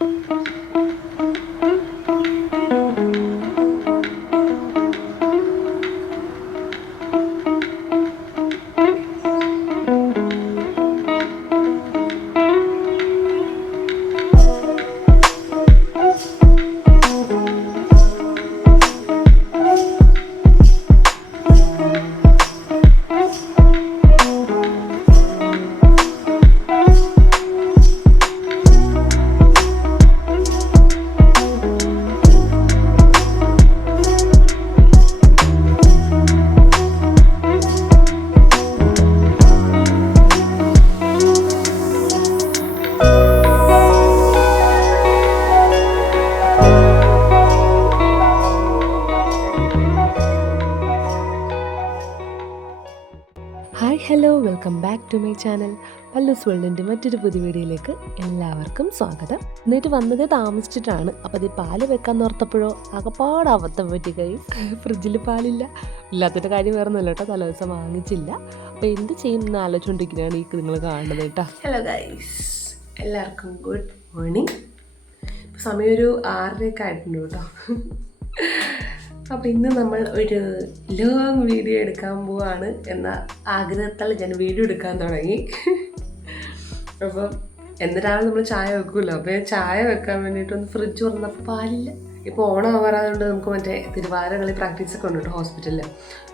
嗯。hi hello welcome back to my channel Pallus വേൾഡിന്റെ മറ്റൊരു പുതിയ വീഡിയോയിലേക്ക് എല്ലാവർക്കും സ്വാഗതം. എന്നിട്ട് വന്നത് താമസിച്ചിട്ടാണ്. അപ്പോൾ അത് പാൽ വെക്കാൻ ഓർത്തപ്പോഴോ അകപ്പാട് അബദ്ധം പറ്റി കൈ ഫ്രിഡ്ജിൽ പാലില്ല. ഇല്ലാത്തതിന്റെ കാര്യം വേറെ ഒന്നുമില്ല കേട്ടോ തലേദിവസം വാങ്ങിച്ചില്ല. അപ്പോൾ എന്ത് ചെയ്യും എന്ന് ആലോചിച്ചുകൊണ്ടിരിക്കുന്നതാണ് ഈ നിങ്ങൾ കാണുന്നത് കേട്ടോ. ഹലോ ഗൈസ് എല്ലാവർക്കും ഗുഡ് മോർണിംഗ് സമയം ഒരു ആറരയൊക്കെ ആയിട്ടുണ്ട് കേട്ടോ. അപ്പോൾ ഇന്ന് നമ്മൾ ഒരു ലോങ് വീഡിയോ എടുക്കാൻ പോവാണ് എന്ന ആഗ്രഹത്താൽ ഞാൻ വീഡിയോ എടുക്കാൻ തുടങ്ങി. അപ്പം എന്നിട്ടാണ് നമ്മൾ ചായ വെക്കുമല്ലോ അപ്പോൾ ഞാൻ ചായ വെക്കാൻ വേണ്ടിയിട്ടൊന്ന് ഫ്രിഡ്ജ് തുറന്നപ്പോൾ പാലില്ല. ഇപ്പോൾ ഓണം ആവാറായതുകൊണ്ട് നമുക്ക് മറ്റേ തിരുവാരകളി പ്രാക്ടീസൊക്കെ ഉണ്ട് കേട്ടോ ഹോസ്പിറ്റലിൽ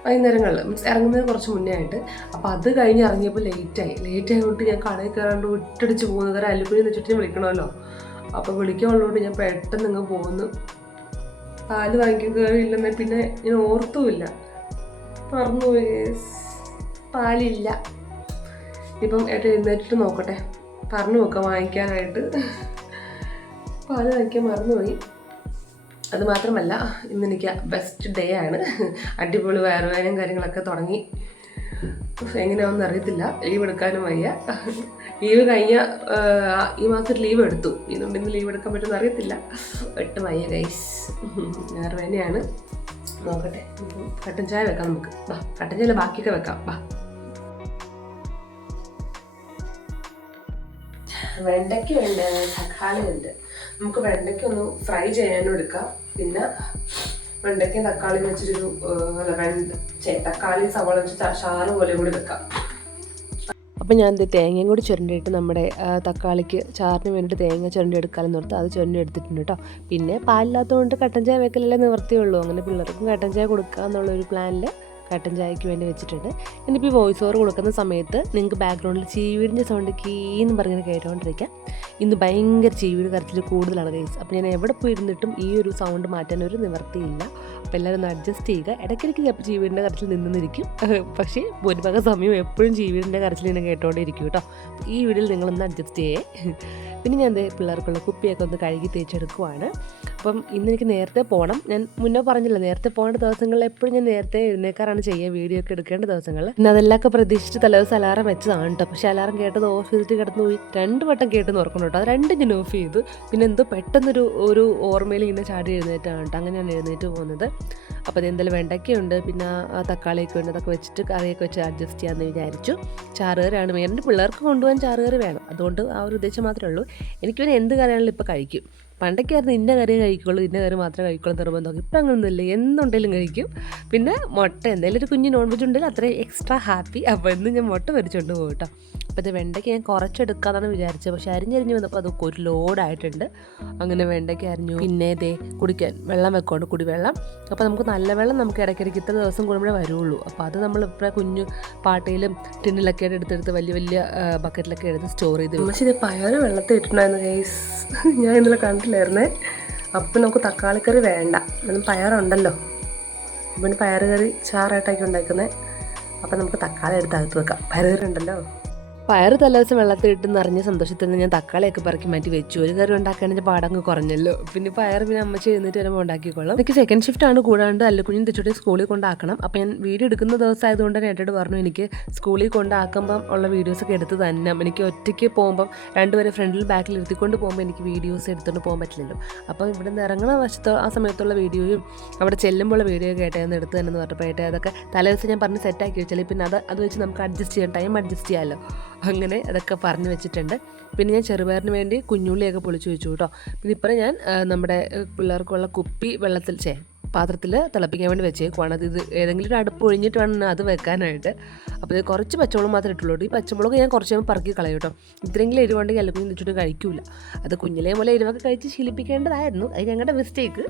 വൈകുന്നേരങ്ങളിൽ. മീൻസ് ഇറങ്ങുന്നതിന് കുറച്ച് മുന്നേ ആയിട്ട്. അപ്പോൾ അത് കഴിഞ്ഞ് ഇറങ്ങിയപ്പോൾ ലേറ്റായി ലേറ്റ് ആയതുകൊണ്ട് ഞാൻ കടയിൽ കയറാണ്ട് വിട്ടടിച്ച് പോകുന്നത് കാരണം അല്ലുക്കുഴി വെച്ചിട്ട് വിളിക്കണമല്ലോ. അപ്പോൾ വിളിക്കാനുള്ളതുകൊണ്ട് ഞാൻ പെട്ടെന്ന് ഇങ്ങ് പോകുന്നു. പാൽ വാങ്ങിക്കാൻ കയറിയില്ലെന്ന് പിന്നെ ഞാൻ ഓർത്തുമില്ല. പറഞ്ഞു. പാലില്ല. ഇപ്പം ഏട്ടൻ എഴുന്നേറ്റിട്ട് നോക്കട്ടെ. പറഞ്ഞു നോക്കാം വാങ്ങിക്കാനായിട്ട്. പാൽ വാങ്ങിക്കാൻ മറന്നുപോയി. അത് മാത്രമല്ല ഇന്ന് എനിക്ക് ബെസ്റ്റ് ഡേ ആണ്. അടിപൊളി വയറുവേദനയും കാര്യങ്ങളൊക്കെ തുടങ്ങി. എങ്ങനെയാണെന്ന് അറിയത്തില്ല. ലീവ് എടുക്കാനും വയ്യ. ലീവ് കഴിഞ്ഞ ഈ മാസത്തിൽ ലീവ് എടുത്തു. ഇതുകൊണ്ട് ഇന്ന് ലീവ് എടുക്കാൻ പറ്റുമെന്ന് അറിയത്തില്ല. എട്ട് വയ്യ ഗൈസ് വയറുവേദനയാണ് നോക്കട്ടെ. ഉം. കട്ടൻ ചായ വെക്കാം നമുക്ക്. ബാ കട്ടൻ ചായ ബാക്കിയൊക്കെ വെക്കാം. ബാ വെണ്ടയ്ക്കുണ്ട് തക്കാളി ഉണ്ട്. നമുക്ക് വെണ്ടയ്ക്ക ഒന്ന് ഫ്രൈ ചെയ്യാനും എടുക്കാം. പിന്നെ വെണ്ടയ്ക്കയും തക്കാളി അല്ല വെണ്ട തക്കാളി സവാള വെച്ച് ചാറ് പോലെ കൂടി വെക്കാം. അപ്പം ഞാൻ തേങ്ങയും കൂടി ചുരണ്ടിയിട്ട് നമ്മുടെ തക്കാളിക്ക് ചാറിന് വേണ്ടിയിട്ട് തേങ്ങ ചുരണ്ടി എടുക്കാമെന്ന് ഓർത്ത് അത് ചുരണ്ടി എടുത്തിട്ടുണ്ട് കേട്ടോ പിന്നെ പാലില്ലാത്തതുകൊണ്ട് കട്ടൻ ചായ വെക്കലല്ലേ നിവർത്തിയുള്ളൂ അങ്ങനെ പിള്ളേർക്കും കട്ടൻ ചായ കൊടുക്കുക എന്നുള്ളൊരു പ്ലാനിൽ കട്ടൻ ചായക്ക് വേണ്ടി വെച്ചിട്ടുണ്ട്. എന്നിപ്പോൾ ഈ വോയിസ് ഓവർ കൊടുക്കുന്ന സമയത്ത് നിങ്ങൾക്ക് ബാക്ക്ഗ്രൗണ്ടിൽ ചീവീടിന്റെ സൗണ്ട് കീന്ന് പറഞ്ഞ് കേട്ടുകൊണ്ടിരിക്കാം ഇന്ന് ഭയങ്കര ചീവീട് കരച്ചിൽ കൂടുതലാണ് ഗൈസ് അപ്പോൾ ഞാൻ എവിടെ പോയി ഇരുന്നിട്ടും ഈ ഒരു സൗണ്ട് മാറ്റാൻ ഒരു നിവർത്തിയില്ല അപ്പോൾ എല്ലാവരും ഒന്ന് അഡ്ജസ്റ്റ് ചെയ്യുക. ഇടയ്ക്കിടയ്ക്ക് ചിലപ്പോൾ ചീവീടിന്റെ കരച്ചിൽ നിന്നിരിക്കും. പക്ഷേ ഭൂരിഭാഗം സമയം എപ്പോഴും ചീവീടിന്റെ കരച്ചിൽ ഇങ്ങനെ കേട്ടോണ്ടിരിക്കും കേട്ടോ ഈ വീഡിയോയിൽ നിങ്ങളൊന്ന് അഡ്ജസ്റ്റ് ചെയ്യേ. പിന്നെ ഞാൻ പിള്ളേർക്കുള്ള കുപ്പിയൊക്കെ ഒന്ന് കഴുകി തേച്ചെടുക്കുവാണ്. അപ്പം ഇന്ന് എനിക്ക് നേരത്തെ പോകണം ഞാൻ മുന്നേ പറഞ്ഞില്ല നേരത്തെ പോകേണ്ട ദിവസങ്ങളിൽ എപ്പോഴും ഞാൻ നേരത്തെ എഴുന്നേക്കാറാണ് ചെയ്യുക വീഡിയോ ഒക്കെ എടുക്കേണ്ട ദിവസങ്ങളിൽ. പിന്നെ അതെല്ലാമൊക്കെ പ്രതീക്ഷിച്ച് തലേദിവസം അലാറം വെച്ചതാണ് കേട്ടോ പക്ഷേ അലാറം കേട്ടത് ഓഫ് ചെയ്തിട്ട് കിടന്നു പോയി. രണ്ട് വട്ടം കേട്ടെന്ന് ഓർക്കണം കേട്ടോ അത് രണ്ടും ഞാൻ ഓഫ് ചെയ്തു. പിന്നെ എന്തോ പെട്ടെന്നൊരു ഒരു ഓർമ്മയിൽ ഇങ്ങനെ ചാടി എഴുന്നേറ്റാണ് കേട്ടോ ഞാൻ എഴുന്നേറ്റ് പോകുന്നത്. അപ്പോൾ അത് എന്തായാലും വെണ്ടയ്ക്കുണ്ട് പിന്നെ തക്കാളിയൊക്കെ ഉണ്ട്. അതൊക്കെ വെച്ചിട്ട് കറിയൊക്കെ വെച്ച് അഡ്ജസ്റ്റ് ചെയ്യാമെന്ന് വിചാരിച്ചു. ചാറുകറിയാണ് മെയിൻ പിള്ളേർക്ക് കൊണ്ടുപോകാൻ ചാറുകറി വേണം. അതുകൊണ്ട് ആ ഒരു ഉദ്ദേശം മാത്രമേ ഉള്ളൂ. എനിക്ക് പിന്നെ എന്ത് കറിയാണെങ്കിലും ഇപ്പോൾ കഴിക്കും. പണ്ടൊക്കെയായിരുന്നു ഇന്ന കറി കഴിക്കുള്ളൂ ഇന്ന കറി മാത്രമേ കഴിക്കുള്ളൂ നിർബന്ധം. ഇപ്പം അങ്ങനെയൊന്നുമില്ല എന്തുണ്ടെങ്കിലും കഴിക്കും. പിന്നെ മുട്ട എന്തെങ്കിലും ഒരു കുഞ്ഞ് നോൺ വെജ് ഉണ്ടെങ്കിൽ അത്രയും എക്സ്ട്രാ ഹാപ്പി അപ്പോൾ ഇന്ന് ഞാൻ മുട്ട പൊരിച്ചുകൊണ്ട് പോകും കേട്ടോ അപ്പോൾ ഇത് വെണ്ടയ്ക്ക് ഞാൻ കുറച്ചെടുക്കാമെന്നാണ് വിചാരിച്ചത്. പക്ഷെ അരിഞ്ഞരിഞ്ഞ് വന്നപ്പോൾ അതൊക്കെ ഒരു ലോഡായിട്ടുണ്ട്. അങ്ങനെ വെണ്ടയ്ക്ക് അരിഞ്ഞു. പിന്നെ ഇതേ കുടിക്കാൻ വെള്ളം വെക്കോണ്ട് കുടിവെള്ളം. അപ്പോൾ നമുക്ക് നല്ല വെള്ളം നമുക്ക് ഇടയ്ക്കിടയ്ക്ക് ഇത്ര ദിവസം കൂടുമ്പോഴേ വരുള്ളൂ. അപ്പോൾ അത് നമ്മൾ ഇപ്പോൾ കുഞ്ഞു പാട്ടയിലും ടിന്നിലൊക്കെ ആയിട്ട് എടുത്തെടുത്ത് വലിയ വലിയ ബക്കറ്റിലൊക്കെ എടുത്ത് സ്റ്റോർ ചെയ്ത്. പക്ഷേ ഇത് പയറ് വെള്ളത്തിൽ ഇട്ടിട്ടുണ്ടായിരുന്നു ഞാൻ ഇന്നലെ കണ്ടില്ലായിരുന്നേ അപ്പം നമുക്ക് തക്കാളി തക്കാളിക്കറി വേണ്ട. പയറുണ്ടല്ലോ. അപ്പം പയറ് കറി ചാറായിട്ടൊക്കെ ഉണ്ടാക്കുന്നത് അപ്പം നമുക്ക് തക്കാളി എടുത്ത് അകത്ത് വെക്കാം. പയറ് കറി ഉണ്ടല്ലോ. പയറ് തലേദിവസം വെള്ളത്തിൽ ഇട്ട് നിറഞ്ഞ സന്തോഷത്തിൽ നിന്ന് ഞാൻ തക്കാളിയൊക്കെ പറക്കി മാറ്റി വെച്ചു. ഒരു കറി ഉണ്ടാക്കാണെങ്കിൽ പാടങ്ങ് കുറഞ്ഞല്ലോ. പിന്നെ പയർ പിന്നെ അമ്മച്ചി എഴുന്നേറ്റ് വരുമ്പോൾ ഉണ്ടാക്കിക്കോളാം. എനിക്ക് സെക്കൻഡ് ഷിഫ്റ്റ് ആണ്. കൂടാണ്ട് അല്ലുകുഞ്ഞും തെച്ചുട്ടി സ്കൂളിൽ കൊണ്ടാക്കണം. അപ്പം ഞാൻ വീഡിയോ എടുക്കുന്ന ദിവസമായതുകൊണ്ട് തന്നെ ഏട്ടോട് പറഞ്ഞു എനിക്ക് സ്കൂളിൽ കൊണ്ടാക്കുമ്പം ഉള്ള വീഡിയോസൊക്കെ എടുത്ത് തന്നെ എനിക്ക് ഒറ്റയ്ക്ക് പോകുമ്പം രണ്ടുപേരെ ഫ്രണ്ടിൽ ബാക്കിൽ ഇരുത്തിക്കൊണ്ട് പോകുമ്പോൾ എനിക്ക് വീഡിയോസ് എടുത്തുകൊണ്ട് പോകാൻ പറ്റില്ലല്ലോ. അപ്പം ഇവിടെ നിന്ന് ഇറങ്ങുന്ന വശത്ത് ആ സമയത്തുള്ള വീഡിയോയും അവിടെ ചെല്ലുമ്പോൾ വീഡിയോ ഒക്കെ ഏട്ടാന്ന് എടുത്ത് തന്നെ പറഞ്ഞപ്പോൾ ഏട്ടാ അതൊക്കെ തലേദിവസം ഞാൻ പറഞ്ഞ് സെറ്റാക്കി വെച്ചാൽ പിന്നെ അത് അത് വെച്ച് നമുക്ക് അഡ്ജസ്റ്റ് ചെയ്യാം. ടൈം അഡ്ജസ്റ്റ് ചെയ്യാമല്ലോ അങ്ങനെ അതൊക്കെ പറഞ്ഞു വെച്ചിട്ടുണ്ട്. പിന്നെ ഞാൻ ചെറുപയറിന് വേണ്ടി കുഞ്ഞുള്ളിയൊക്കെ പൊളിച്ചു വെച്ചു കേട്ടോ. പിന്നെ ഇപ്പം ഞാൻ നമ്മുടെ പിള്ളേർക്കുള്ള കുപ്പി വെള്ളത്തിൽ ചേ പാത്രത്തിൽ തിളപ്പിക്കാൻ വേണ്ടി വെച്ചേക്കുവാണ്. അത് ഇത് ഏതെങ്കിലും ഒരു അടുപ്പ് ഒഴിഞ്ഞിട്ട് വേണം അത് വെക്കാനായിട്ട്. അപ്പോൾ ഇത് കുറച്ച് പച്ചമുളക് മാത്രമേ ഇട്ടുള്ളൂ. ഈ പച്ചമുളക് ഞാൻ കുറച്ച് കഴിയുമ്പോൾ പറക്കി കളയും കേട്ടോ. ഇത്രയെങ്കിലും എരിവുണ്ടെങ്കിൽ അല്ലെങ്കിൽ വെച്ചിട്ട് കഴിക്കൂല. അത് കുഞ്ഞിലേ പോലെ എരിവൊക്കെ കഴിച്ച് ശീലിപ്പിക്കേണ്ടതായിരുന്നു. അത് ഞങ്ങളുടെ മിസ്റ്റേക്ക്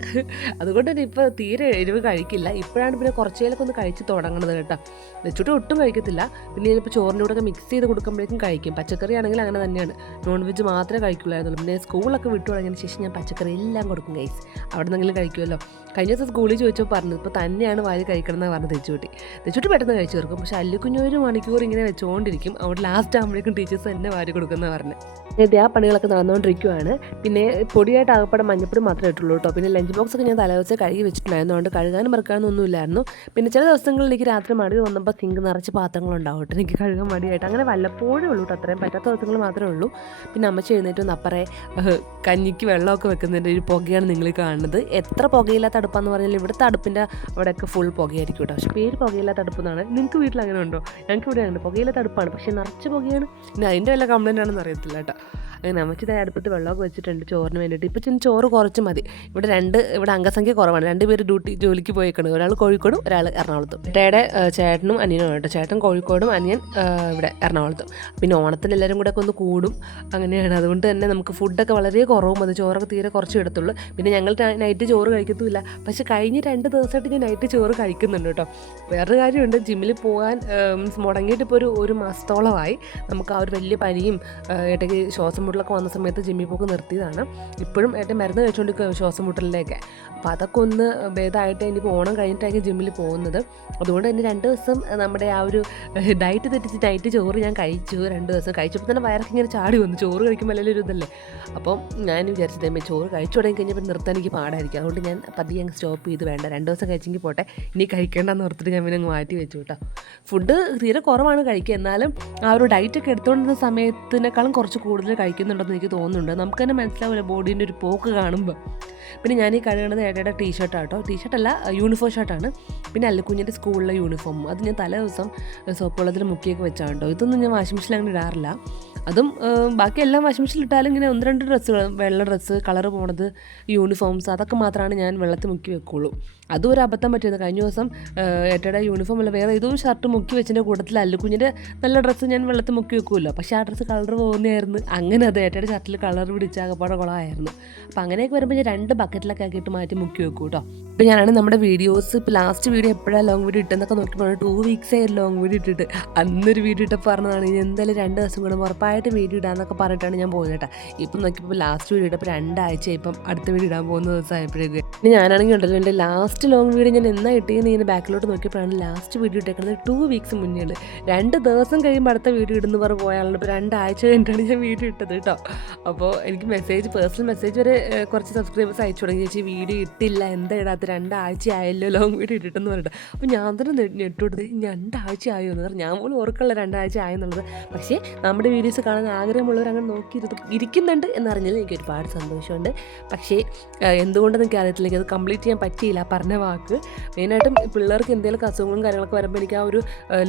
അതുകൊണ്ട് തന്നെ ഇപ്പോൾ തീരെ എരിവ് കഴിക്കില്ല. ഇപ്പോഴാണ് പിന്നെ കുറച്ചേലൊക്കെ ഒന്ന് കഴിച്ച് തുടങ്ങുന്നത് കേട്ടോ. വെച്ചിട്ട് ഒട്ടും കഴിക്കത്തില്ല. പിന്നെ ഞാനിപ്പോൾ ചോറിന്റെ കൂടെ മിക്സ് ചെയ്ത് കൊടുക്കുമ്പോഴേക്കും കഴിക്കും. പച്ചക്കറി ആണെങ്കിൽ അങ്ങനെ തന്നെയാണ്. നോൺ വെജ് മാത്രമേ കഴിക്കുള്ളായിരുന്നുള്ളൂ. പിന്നെ സ്കൂളൊക്കെ വിട്ടു തുടങ്ങിയതിന് ശേഷം ഞാൻ പച്ചക്കറി എല്ലാം കൊടുക്കും ഗൈസ് അവിടെ നിന്നെങ്കിലും കഴിക്കുമല്ലോ. കഴിഞ്ഞ ദിവസം സ്കൂളിൽ ചോദിച്ചപ്പോൾ പറഞ്ഞു ഇപ്പോൾ തന്നെയാണ് വാരി കഴിക്കണം എന്ന് പറഞ്ഞ് തെച്ചുകൂട്ടി. തെച്ചുകൂട്ടി പെട്ടെന്ന് കഴിച്ചു തീർക്കും. പക്ഷേ അല്ലുക്കുഞ്ഞ് ഒരു മണിക്കൂർ ഇങ്ങനെ വെച്ചുകൊണ്ടിരിക്കും അവിടെ ലാസ്റ്റ് ആകുമ്പോഴേക്കും ടീച്ചേഴ്സ് തന്നെ വാരി കൊടുക്കുന്ന പറഞ്ഞു. ഇതേ ആ പണികളൊക്കെ നടന്നുകൊണ്ടിരിക്കുവാണ് പിന്നെ പൊടിയായിട്ട് ആകപ്പാടെ മഞ്ഞപ്പൊടി മാത്രമേ ഇട്ടുള്ളൂ കേട്ടോ പിന്നെ ലഞ്ച് ബോക്സ് ഒക്കെ ഞാൻ തലേദിവസം കഴുകി വെച്ചിട്ടുണ്ടായിരുന്നു. അതുകൊണ്ട് കഴുകാനും മറക്കാനും ഒന്നുമില്ലായിരുന്നു പിന്നെ ചില ദിവസങ്ങളിൽ എനിക്ക് രാത്രി മടി വന്നപ്പോൾ സിങ്ക് നിറച്ച് പാത്രങ്ങളുണ്ടാവും കേട്ടോ എനിക്ക് കഴുകാൻ മടിയായിട്ട്. അങ്ങനെ വല്ലപ്പോഴേ ഉള്ളൂ കേട്ടോ അത്രയും. പറ്റാത്ത ദിവസങ്ങൾ മാത്രമേ ഉള്ളൂ. പിന്നെ അമ്മച്ചി എഴുന്നേറ്റ് വന്ന് അപ്പറേ കഞ്ഞിക്ക് വെള്ളമൊക്കെ വെക്കുന്നതിന്റെ ഒരു പുകയാണ് നിങ്ങൾ കാണുന്നത്. എത്ര പുകയില്ലാത്ത അടുപ്പാന്ന് പറഞ്ഞാൽ ഇവിടുത്തെ തടുപ്പിന്റെ അവിടെയൊക്കെ ഫുൾ പുകയായിരിക്കും കേട്ടോ. പക്ഷേ പേര് പുകയില്ല തടുപ്പെന്നാണ് നിങ്ങൾക്ക് വീട്ടിൽ അങ്ങനെ ഉണ്ടോ? ഞങ്ങൾക്ക് ഇവിടെ ഉണ്ട് പുകയില്ല തടുപ്പാണ് പക്ഷേ നിറച്ച് പുകയാണ്. ഇനി അതിന്റെ വല്ല കംപ്ലൈന്റ് ആണെന്ന് അറിയത്തില്ല കേട്ടോ. അങ്ങനെ അമ്മച്ചി ഇതായി അടുപ്പത്ത് വെള്ളമൊക്കെ വെച്ചിട്ടുണ്ട് ചോറിന് വേണ്ടിയിട്ട്. ഇപ്പോൾ ചെന്ന് ചോറ് കുറച്ച് മതി. ഇവിടെ രണ്ട് ഇവിടെ അംഗസംഖ്യ കുറവാണ്. രണ്ട് പേര് ഡ്യൂട്ടി ജോലിക്ക് പോയിക്കണം. ഒരാൾ കോഴിക്കോടും ഒരാൾ എറണാകുളത്തും. ചേട്ടയുടെ ചേട്ടനും അനിയനും കേട്ടോ. ചേട്ടൻ കോഴിക്കോടും അനിയൻ ഇവിടെ എറണാകുളത്തും. പിന്നെ ഓണത്തിന് എല്ലാവരും കൂടെ ഒക്കെ ഒന്ന് കൂടും. അങ്ങനെയാണ്. അതുകൊണ്ട് തന്നെ നമുക്ക് ഫുഡൊക്കെ വളരെ കുറവും. അത് ചോറൊക്കെ തീരെ കുറച്ച് എടുത്തുള്ളൂ. പിന്നെ ഞങ്ങൾ നൈറ്റ് ചോറ് കഴിക്കത്തുമില്ല. പക്ഷെ കഴിഞ്ഞ രണ്ട് ദിവസമായിട്ട് ഞാൻ നൈറ്റ് ചോറ് കഴിക്കുന്നുണ്ട് കേട്ടോ. വേറൊരു കാര്യമുണ്ട് ജിമ്മിൽ പോകാൻ മീൻസ് മുടങ്ങിയിട്ട് ഇപ്പോൾ ഒരു ഒരു മാസത്തോളമായി നമുക്ക് ആ ഒരു വലിയ പനിയും ഏട്ടയ്ക്ക് ശ്വാസം മുട്ടലൊക്കെ വന്ന സമയത്ത് ജിമ്മിൽ പോക്ക് നിർത്തിയതാണ്. ഇപ്പോഴും ഏട്ടൻ മരുന്ന് കഴിച്ചുകൊണ്ടിരിക്കുക ശ്വാസം മുട്ടലിലേക്ക് അപ്പോൾ അതൊക്കെ ഒന്ന് ഭേദമായിട്ട് ഇനിയിപ്പോൾ ഓണം കഴിഞ്ഞിട്ടായിരിക്കും ജിമ്മിൽ പോകുന്നത്. അതുകൊണ്ട് തന്നെ രണ്ട് ദിവസം നമ്മുടെ ആ ഒരു ഡയറ്റ് തെറ്റിച്ച് നൈറ്റ് ചോറ് ഞാൻ കഴിച്ചു രണ്ട് ദിവസം കഴിച്ചപ്പോൾ തന്നെ വയറൊക്കെ ഇങ്ങനെ ചാടി വന്നു. ചോറ് കഴിക്കുമ്പോൾ ഒരു ഇതല്ലേ? അപ്പം ഞാൻ വിചാരിച്ചത് "ദൈവമേ, ചോറ് കഴിച്ചു തുടങ്ങി കഴിഞ്ഞപ്പോൾ നിർത്താൻ എനിക്ക് പാടായിരിക്കും. അതുകൊണ്ട് ഞാൻ പതിയെ അങ്ങ് സ്റ്റോപ്പ് ചെയ്ത്. വേണ്ട രണ്ട് ദിവസം കഴിച്ചെങ്കിൽ പോട്ടെ. ഇനി കഴിക്കേണ്ടെന്ന് ഓർത്തിട്ട് ഞാൻ പിന്നെ അങ്ങ് മാറ്റി വെച്ചു കേട്ടോ ഫുഡ് തീരെ കുറവാണ് കഴിക്കുക. എന്നാലും ആ ഒരു ഡയറ്റ് ഒക്കെ എടുത്തുകൊണ്ടിരുന്ന സമയത്തിനേക്കാളും കുറച്ച് കൂടുതൽ കഴിക്കുന്നുണ്ടെന്ന് എനിക്ക് തോന്നുന്നുണ്ട്. നമുക്ക് തന്നെ മനസ്സിലാവില്ല ബോഡീന്റെ ഒരു പോക്ക് കാണുമ്പോൾ പിന്നെ ഞാൻ ഈ കഴുകണത് ഏട്ടയുടെ ടീഷർട്ടാണ് കേട്ടോ. ടീഷർട്ടല്ല യൂണിഫോം ഷർട്ടാണ് പിന്നെ അല്ലക്കുഞ്ഞിന്റെ സ്കൂളിലെ യൂണിഫോം അത് ഞാൻ തലേ ദിവസം സോപ്പ് വെള്ളത്തിൽ മുക്കിയൊക്കെ വെച്ചാണ് കേട്ടോ. ഇതൊന്നും ഞാൻ വാഷിംഗ് മെഷീനിൽ അങ്ങനെ ഇടാറില്ല. അതും ബാക്കി എല്ലാം ഇട്ടാലും ഇങ്ങനെ ഒന്ന് രണ്ട് ഡ്രസ്സുകൾ വെള്ള ഡ്രസ്സ് കളർ പോണത് യൂണിഫോംസ് അതൊക്കെ മാത്രമാണ് ഞാൻ വെള്ളത്തിൽ മുക്കി വെക്കുള്ളൂ. അതും ഒരു അബദ്ധം പറ്റിയത്. കഴിഞ്ഞ ദിവസം ഏട്ടയുടെ യൂണിഫോം അല്ല വേറെ ഏതോ ഷർട്ട് മുക്കി വെച്ചതിന്റെ കൂട്ടത്തിൽ അല്ലുക്കുഞ്ഞിന്റെ നല്ല ഡ്രസ്സ് ഞാൻ വെള്ളത്തിൽ മുക്കി വെക്കുമല്ലോ പക്ഷേ ആ ഡ്രസ്സ് കളർ പോകുന്നതായിരുന്നു. അങ്ങനെ അത് ഏട്ടയുടെ ഷർട്ടിൽ കളർ പിടിച്ച ആകപ്പാടെ കുളമായിരുന്നു അപ്പം അങ്ങനെയൊക്കെ വരുമ്പോൾ ഞാൻ രണ്ട് ബക്കറ്റിലൊക്കെ ആക്കിയിട്ട് മാറ്റി മുക്കി വെക്കും കേട്ടോ ഇപ്പം ഞാനാണ് നമ്മുടെ വീഡിയോസ് ഇപ്പോൾ ലാസ്റ്റ് വീഡിയോ എപ്പോഴാണ് ലോങ് വീഡിയോ ഇട്ടെന്നൊക്കെ നോക്കിയപ്പോൾ ടു വീക്സ് ആയി ലോങ് വീഡിയോ ഇട്ടിട്ട്. അന്നൊരു വീഡിയോ ഇട്ടപ്പോൾ പറഞ്ഞതാണ് ഇനി എന്തായാലും രണ്ട് ദിവസം കൂടെ ഉറപ്പായിട്ട് വീഡിയോ ഇടാന്നൊക്കെ പറഞ്ഞിട്ടാണ് ഞാൻ പോകുന്നത് കേട്ടോ. ഇപ്പം നോക്കിയപ്പോൾ ലാസ്റ്റ് വീഡിയോ ഇട്ടപ്പോൾ രണ്ടാഴ്ച ഇപ്പം അടുത്ത വീഡിയോ ഇടാൻ പോകുന്ന ദിവസമായപ്പോഴേക്ക് ഇനി ഞാനാണെങ്കിൽ ഉണ്ടല്ലോ എന്റെ ലാസ്റ്റ് ലോങ് വീഡിയോ ഞാൻ എന്നാ ഇട്ടേന്ന് ഇങ്ങനെ ബാക്കിലോട്ട് നോക്കിയപ്പോഴാണ് ലാസ്റ്റ് വീഡിയോ ഇട്ടേക്കുന്നത് ടു വീക്സ് മുന്നേ രണ്ട് ദിവസം കഴിയുമ്പോൾ അടുത്ത വീഡിയോ ഇടുന്ന പറഞ്ഞ് പോയാളുണ്ട് ഇപ്പോൾ രണ്ടാഴ്ച കഴിഞ്ഞിട്ടാണ് ഞാൻ വീഡിയോ ഇട്ടത് കേട്ടോ. അപ്പോൾ എനിക്ക് മെസ്സേജ് പേഴ്സണൽ മെസ്സേജ് വരെ കുറച്ച് സബ്സ്ക്രൈബേഴ്സ് അയച്ചു തുടങ്ങി. ചേച്ചി വീഡിയോ ഇട്ടില്ല. എന്താ ഇടാത്ത? രണ്ടാഴ്ച ആയല്ലോ ലോങ് വീഡിയോ ഇട്ടിട്ടെന്ന് പറഞ്ഞിട്ട്. അപ്പോൾ ഞാൻ തന്നെ നെട്ടോട്ടത് രണ്ടാഴ്ച ആയോ? എന്ന് പറഞ്ഞാൽ ഞാൻ പോലും ഓർക്കുള്ള രണ്ടാഴ്ച ആയെന്നുള്ളത്. പക്ഷേ നമ്മുടെ വീഡിയോസ് കാണാൻ ആഗ്രഹമുള്ളവർ അങ്ങനെ നോക്കി ഇരിക്കുന്നുണ്ട് എന്നറിഞ്ഞതിൽ എനിക്ക് ഒരുപാട് സന്തോഷമുണ്ട്. പക്ഷേ എന്തുകൊണ്ടെന്ന് എനിക്ക് അറിയത്തില്ല അത് കംപ്ലീറ്റ് ചെയ്യാൻ പറ്റിയില്ല. പറഞ്ഞ വാക്ക്. മെയിനായിട്ടും പിള്ളേർക്ക് എന്തെങ്കിലും അസുഖങ്ങളും കാര്യങ്ങളൊക്കെ വരുമ്പോൾ എനിക്ക് ആ ഒരു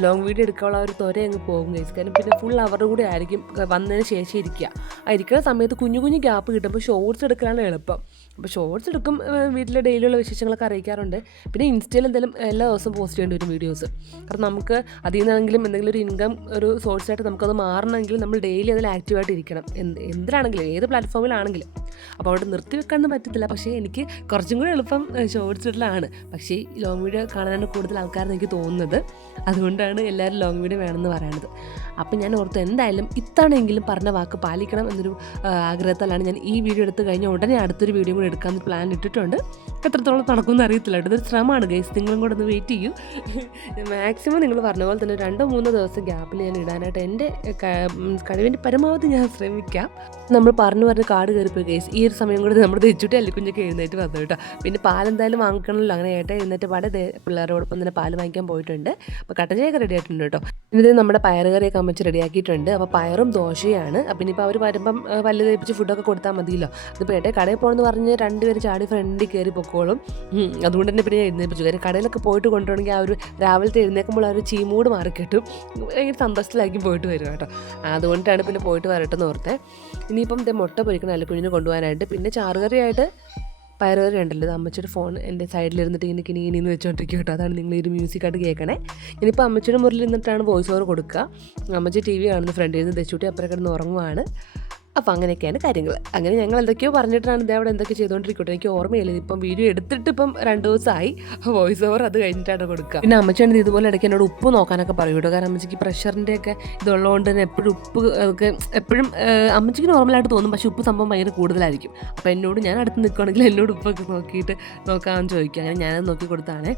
ലോങ് വീഡിയോ എടുക്കാനുള്ള ഒരു തൊര അങ്ങ് പോകും കഴിച്ചു കാരണം പിന്നെ ഫുൾ അവരുടെ കൂടെ ആയിരിക്കും വന്നതിന് ശേഷം ഇരിക്കുക. ആ ഇരിക്കുന്ന സമയത്ത് കുഞ്ഞു കുഞ്ഞു ഗ്യാപ്പ് കിട്ടുമ്പോൾ ഷോർട്സ് എടുക്കാനാണ് എളുപ്പം. അപ്പോൾ ഷോർട്സ് എടുക്കും വീട്ടിലെ ഡെയിലിയുള്ള വിശേഷങ്ങളൊക്കെ അറിയിക്കാറുണ്ട്. പിന്നെ ഇൻസ്റ്റയിൽ എന്തെങ്കിലും എല്ലാ ദിവസവും പോസ്റ്റ് ചെയ്യേണ്ടി വരും വീഡിയോസ് കാരണം നമുക്ക് അതിൽ നിന്നാണെങ്കിലും എന്തെങ്കിലും ഒരു ഇൻകം ഒരു സോഴ്സായിട്ട് നമുക്കത് മാറണമെങ്കിൽ നമ്മൾ ഡെയിലി അതിൽ ആക്റ്റീവായിട്ട് ഇരിക്കണം. എന്ത് എന്തിനാണെങ്കിലും ഏത് പ്ലാറ്റ്ഫോമിലാണെങ്കിലും അപ്പോൾ അവിടെ നിർത്തി വെക്കാനൊന്നും പറ്റത്തില്ല. പക്ഷേ എനിക്ക് കുറച്ചും കൂടി എളുപ്പം ഷോർട്സ് ഇടലാണ്. പക്ഷേ ലോങ് വീഡിയോ കാണാനാണ് കൂടുതൽ ആൾക്കാരെന്ന് എനിക്ക് തോന്നുന്നത്. അതുകൊണ്ടാണ് എല്ലാവരും ലോങ് വീഡിയോ വേണമെന്ന് പറയുന്നത് അപ്പം ഞാൻ ഓർത്തു എന്തായാലും ഇത്തവണയെങ്കിലും പറഞ്ഞ വാക്ക് പാലിക്കണം എന്നൊരു ആഗ്രഹത്താലാണ് ഞാൻ ഈ വീഡിയോ എടുത്ത് കഴിഞ്ഞ ഉടനെ അടുത്തൊരു വീഡിയോ കൂടി എടുക്കാമെന്ന് പ്ലാൻ ഇട്ടിട്ടുണ്ട്. എത്രത്തോളം നടക്കുമെന്ന് അറിയത്തില്ല ഇതൊരു ശ്രമമാണ് ഗൈസ് നിങ്ങളും കൂടെ ഒന്ന് വെയിറ്റ് ചെയ്യൂ. മാക്സിമം നിങ്ങൾ പറഞ്ഞ പോലെ തന്നെ രണ്ടോ മൂന്നോ ദിവസം ഗ്യാപ്പിൽ ഞാൻ ഇടാനായിട്ട് എന്റെ കഴിവിന്റെ പരമാവധി ഞാൻ ശ്രമിക്കാം. നമ്മൾ പറഞ്ഞു പറഞ്ഞ് കാട് കയറിപ്പോയി ഗൈസ് ഈ ഒരു സമയം കൂടി നമ്മുടെ തെച്ചുട്ടി അല്ലിക്കുഞ്ഞൊക്കെ എഴുന്നേറ്റ് വന്നു കേട്ടോ. പിന്നെ പാലെന്തായാലും വാങ്ങിക്കണമല്ലോ. അങ്ങനെ ഏട്ടാ എഴുന്നേറ്റ് പാടെ പിള്ളേരോടൊപ്പം തന്നെ പാൽ വാങ്ങിക്കാൻ പോയിട്ടുണ്ട്. അപ്പോൾ കട്ടൻ ചായയൊക്കെ റെഡി ആയിട്ടുണ്ട് കേട്ടോ. ഇത് നമ്മുടെ പയറുകറിയൊക്കെ അമ്മച്ച് റെഡിയാക്കിയിട്ടുണ്ട്. അപ്പോൾ പയറും ദോശയാണ് അപ്പം ഇനിയിപ്പോൾ അവർ വരുമ്പം വല്ല തേപ്പിച്ച് ഫുഡൊക്കെ കൊടുത്താൽ മതിയല്ലോ. അതിപ്പോൾ ഏട്ടെ കടയിൽ പോകണമെന്ന് പറഞ്ഞ് രണ്ടുപേരും ചാടി ഫ്രണ്ടിൽ കയറി പൊക്കോളും. അതുകൊണ്ട് തന്നെ പിന്നെ എഴുന്നേപ്പിച്ചു കാര്യം കടയിലൊക്കെ പോയിട്ട് കൊണ്ടുപോകണമെങ്കിൽ ആ ഒരു രാവിലത്തെ എഴുന്നേൽക്കുമ്പോൾ ആ ഒരു ചീമൂട് മാറി കിട്ടും. ഭയങ്കര സന്തോഷത്തിലായിരിക്കും പോയിട്ട് വരും കേട്ടോ. അതുകൊണ്ടാണ് പിന്നെ പോയിട്ട് വരട്ടെന്ന് ഓർത്തേ. ഇനിയിപ്പം മുട്ട പൊരിക്കണം കുഞ്ഞിനെ കൊണ്ടുപോകാനായിട്ട്. പിന്നെ ചാറുകറിയായിട്ട് പയറുകറി ഉണ്ടല്ലോ അമ്മച്ചിയുടെ ഫോൺ എന്റെ സൈഡിലിരുന്നിട്ട് ഇങ്ങനെ കിനി കിനിന്ന് വെച്ചോണ്ടിരിക്കും കേട്ടോ. അതാണ് നിങ്ങൾ ഒരു ഒരു മ്യൂസിക്കായിട്ട് കേൾക്കണേ. ഇനിയിപ്പോൾ അമ്മച്ചിയുടെ മുറിയിൽ നിന്നിട്ടാണ് വോയിസ് ഓവർ കൊടുക്കുക. അമ്മച്ചി ടി വി കാണുന്ന ഫ്രണ്ടിൽ നിന്ന് ദശൂട്ടി അപ്പുറം കിടന്ന് ഉറങ്ങുവാണ്. അപ്പോൾ അങ്ങനെയൊക്കെയാണ് കാര്യങ്ങൾ. അങ്ങനെ ഞങ്ങൾ എന്തൊക്കെയോ പറഞ്ഞിട്ടാണ് ഇത് അവിടെ എന്തൊക്കെ ചെയ്തുകൊണ്ടിരിക്കട്ടെ എനിക്ക് ഓർമ്മയില്ല. ഇപ്പം വീഡിയോ എടുത്തിട്ട് ഇപ്പം രണ്ട് ദിവസമായി വോയിസ് ഓവർ അത് കഴിഞ്ഞിട്ടാണ് കൊടുക്കുക. പിന്നെ അമ്മച്ചാണ് ഇതുപോലെ ഇടയ്ക്ക് എന്നോട് ഉപ്പ് നോക്കാനൊക്കെ പറയും കേട്ടോ. കാരണം അമ്മച്ചിക്ക് പ്രഷറിന്റെ ഒക്കെ ഇതുള്ളതുകൊണ്ട് തന്നെ എപ്പോഴും ഉപ്പ് ഒക്കെ എപ്പോഴും അമ്മച്ചിക്ക് നോർമലായിട്ട് തോന്നും. പക്ഷേ ഉപ്പ് സംഭവം ഭയങ്കര കൂടുതലായിരിക്കും. അപ്പോൾ എന്നോട് ഞാൻ അടുത്ത് നിൽക്കുകയാണെങ്കിൽ എന്നോട് ഉപ്പൊക്കെ നോക്കിയിട്ട് നോക്കാമെന്ന് ചോദിക്കുക അങ്ങനെ ഞാനത് നോക്കി കൊടുത്താണ്.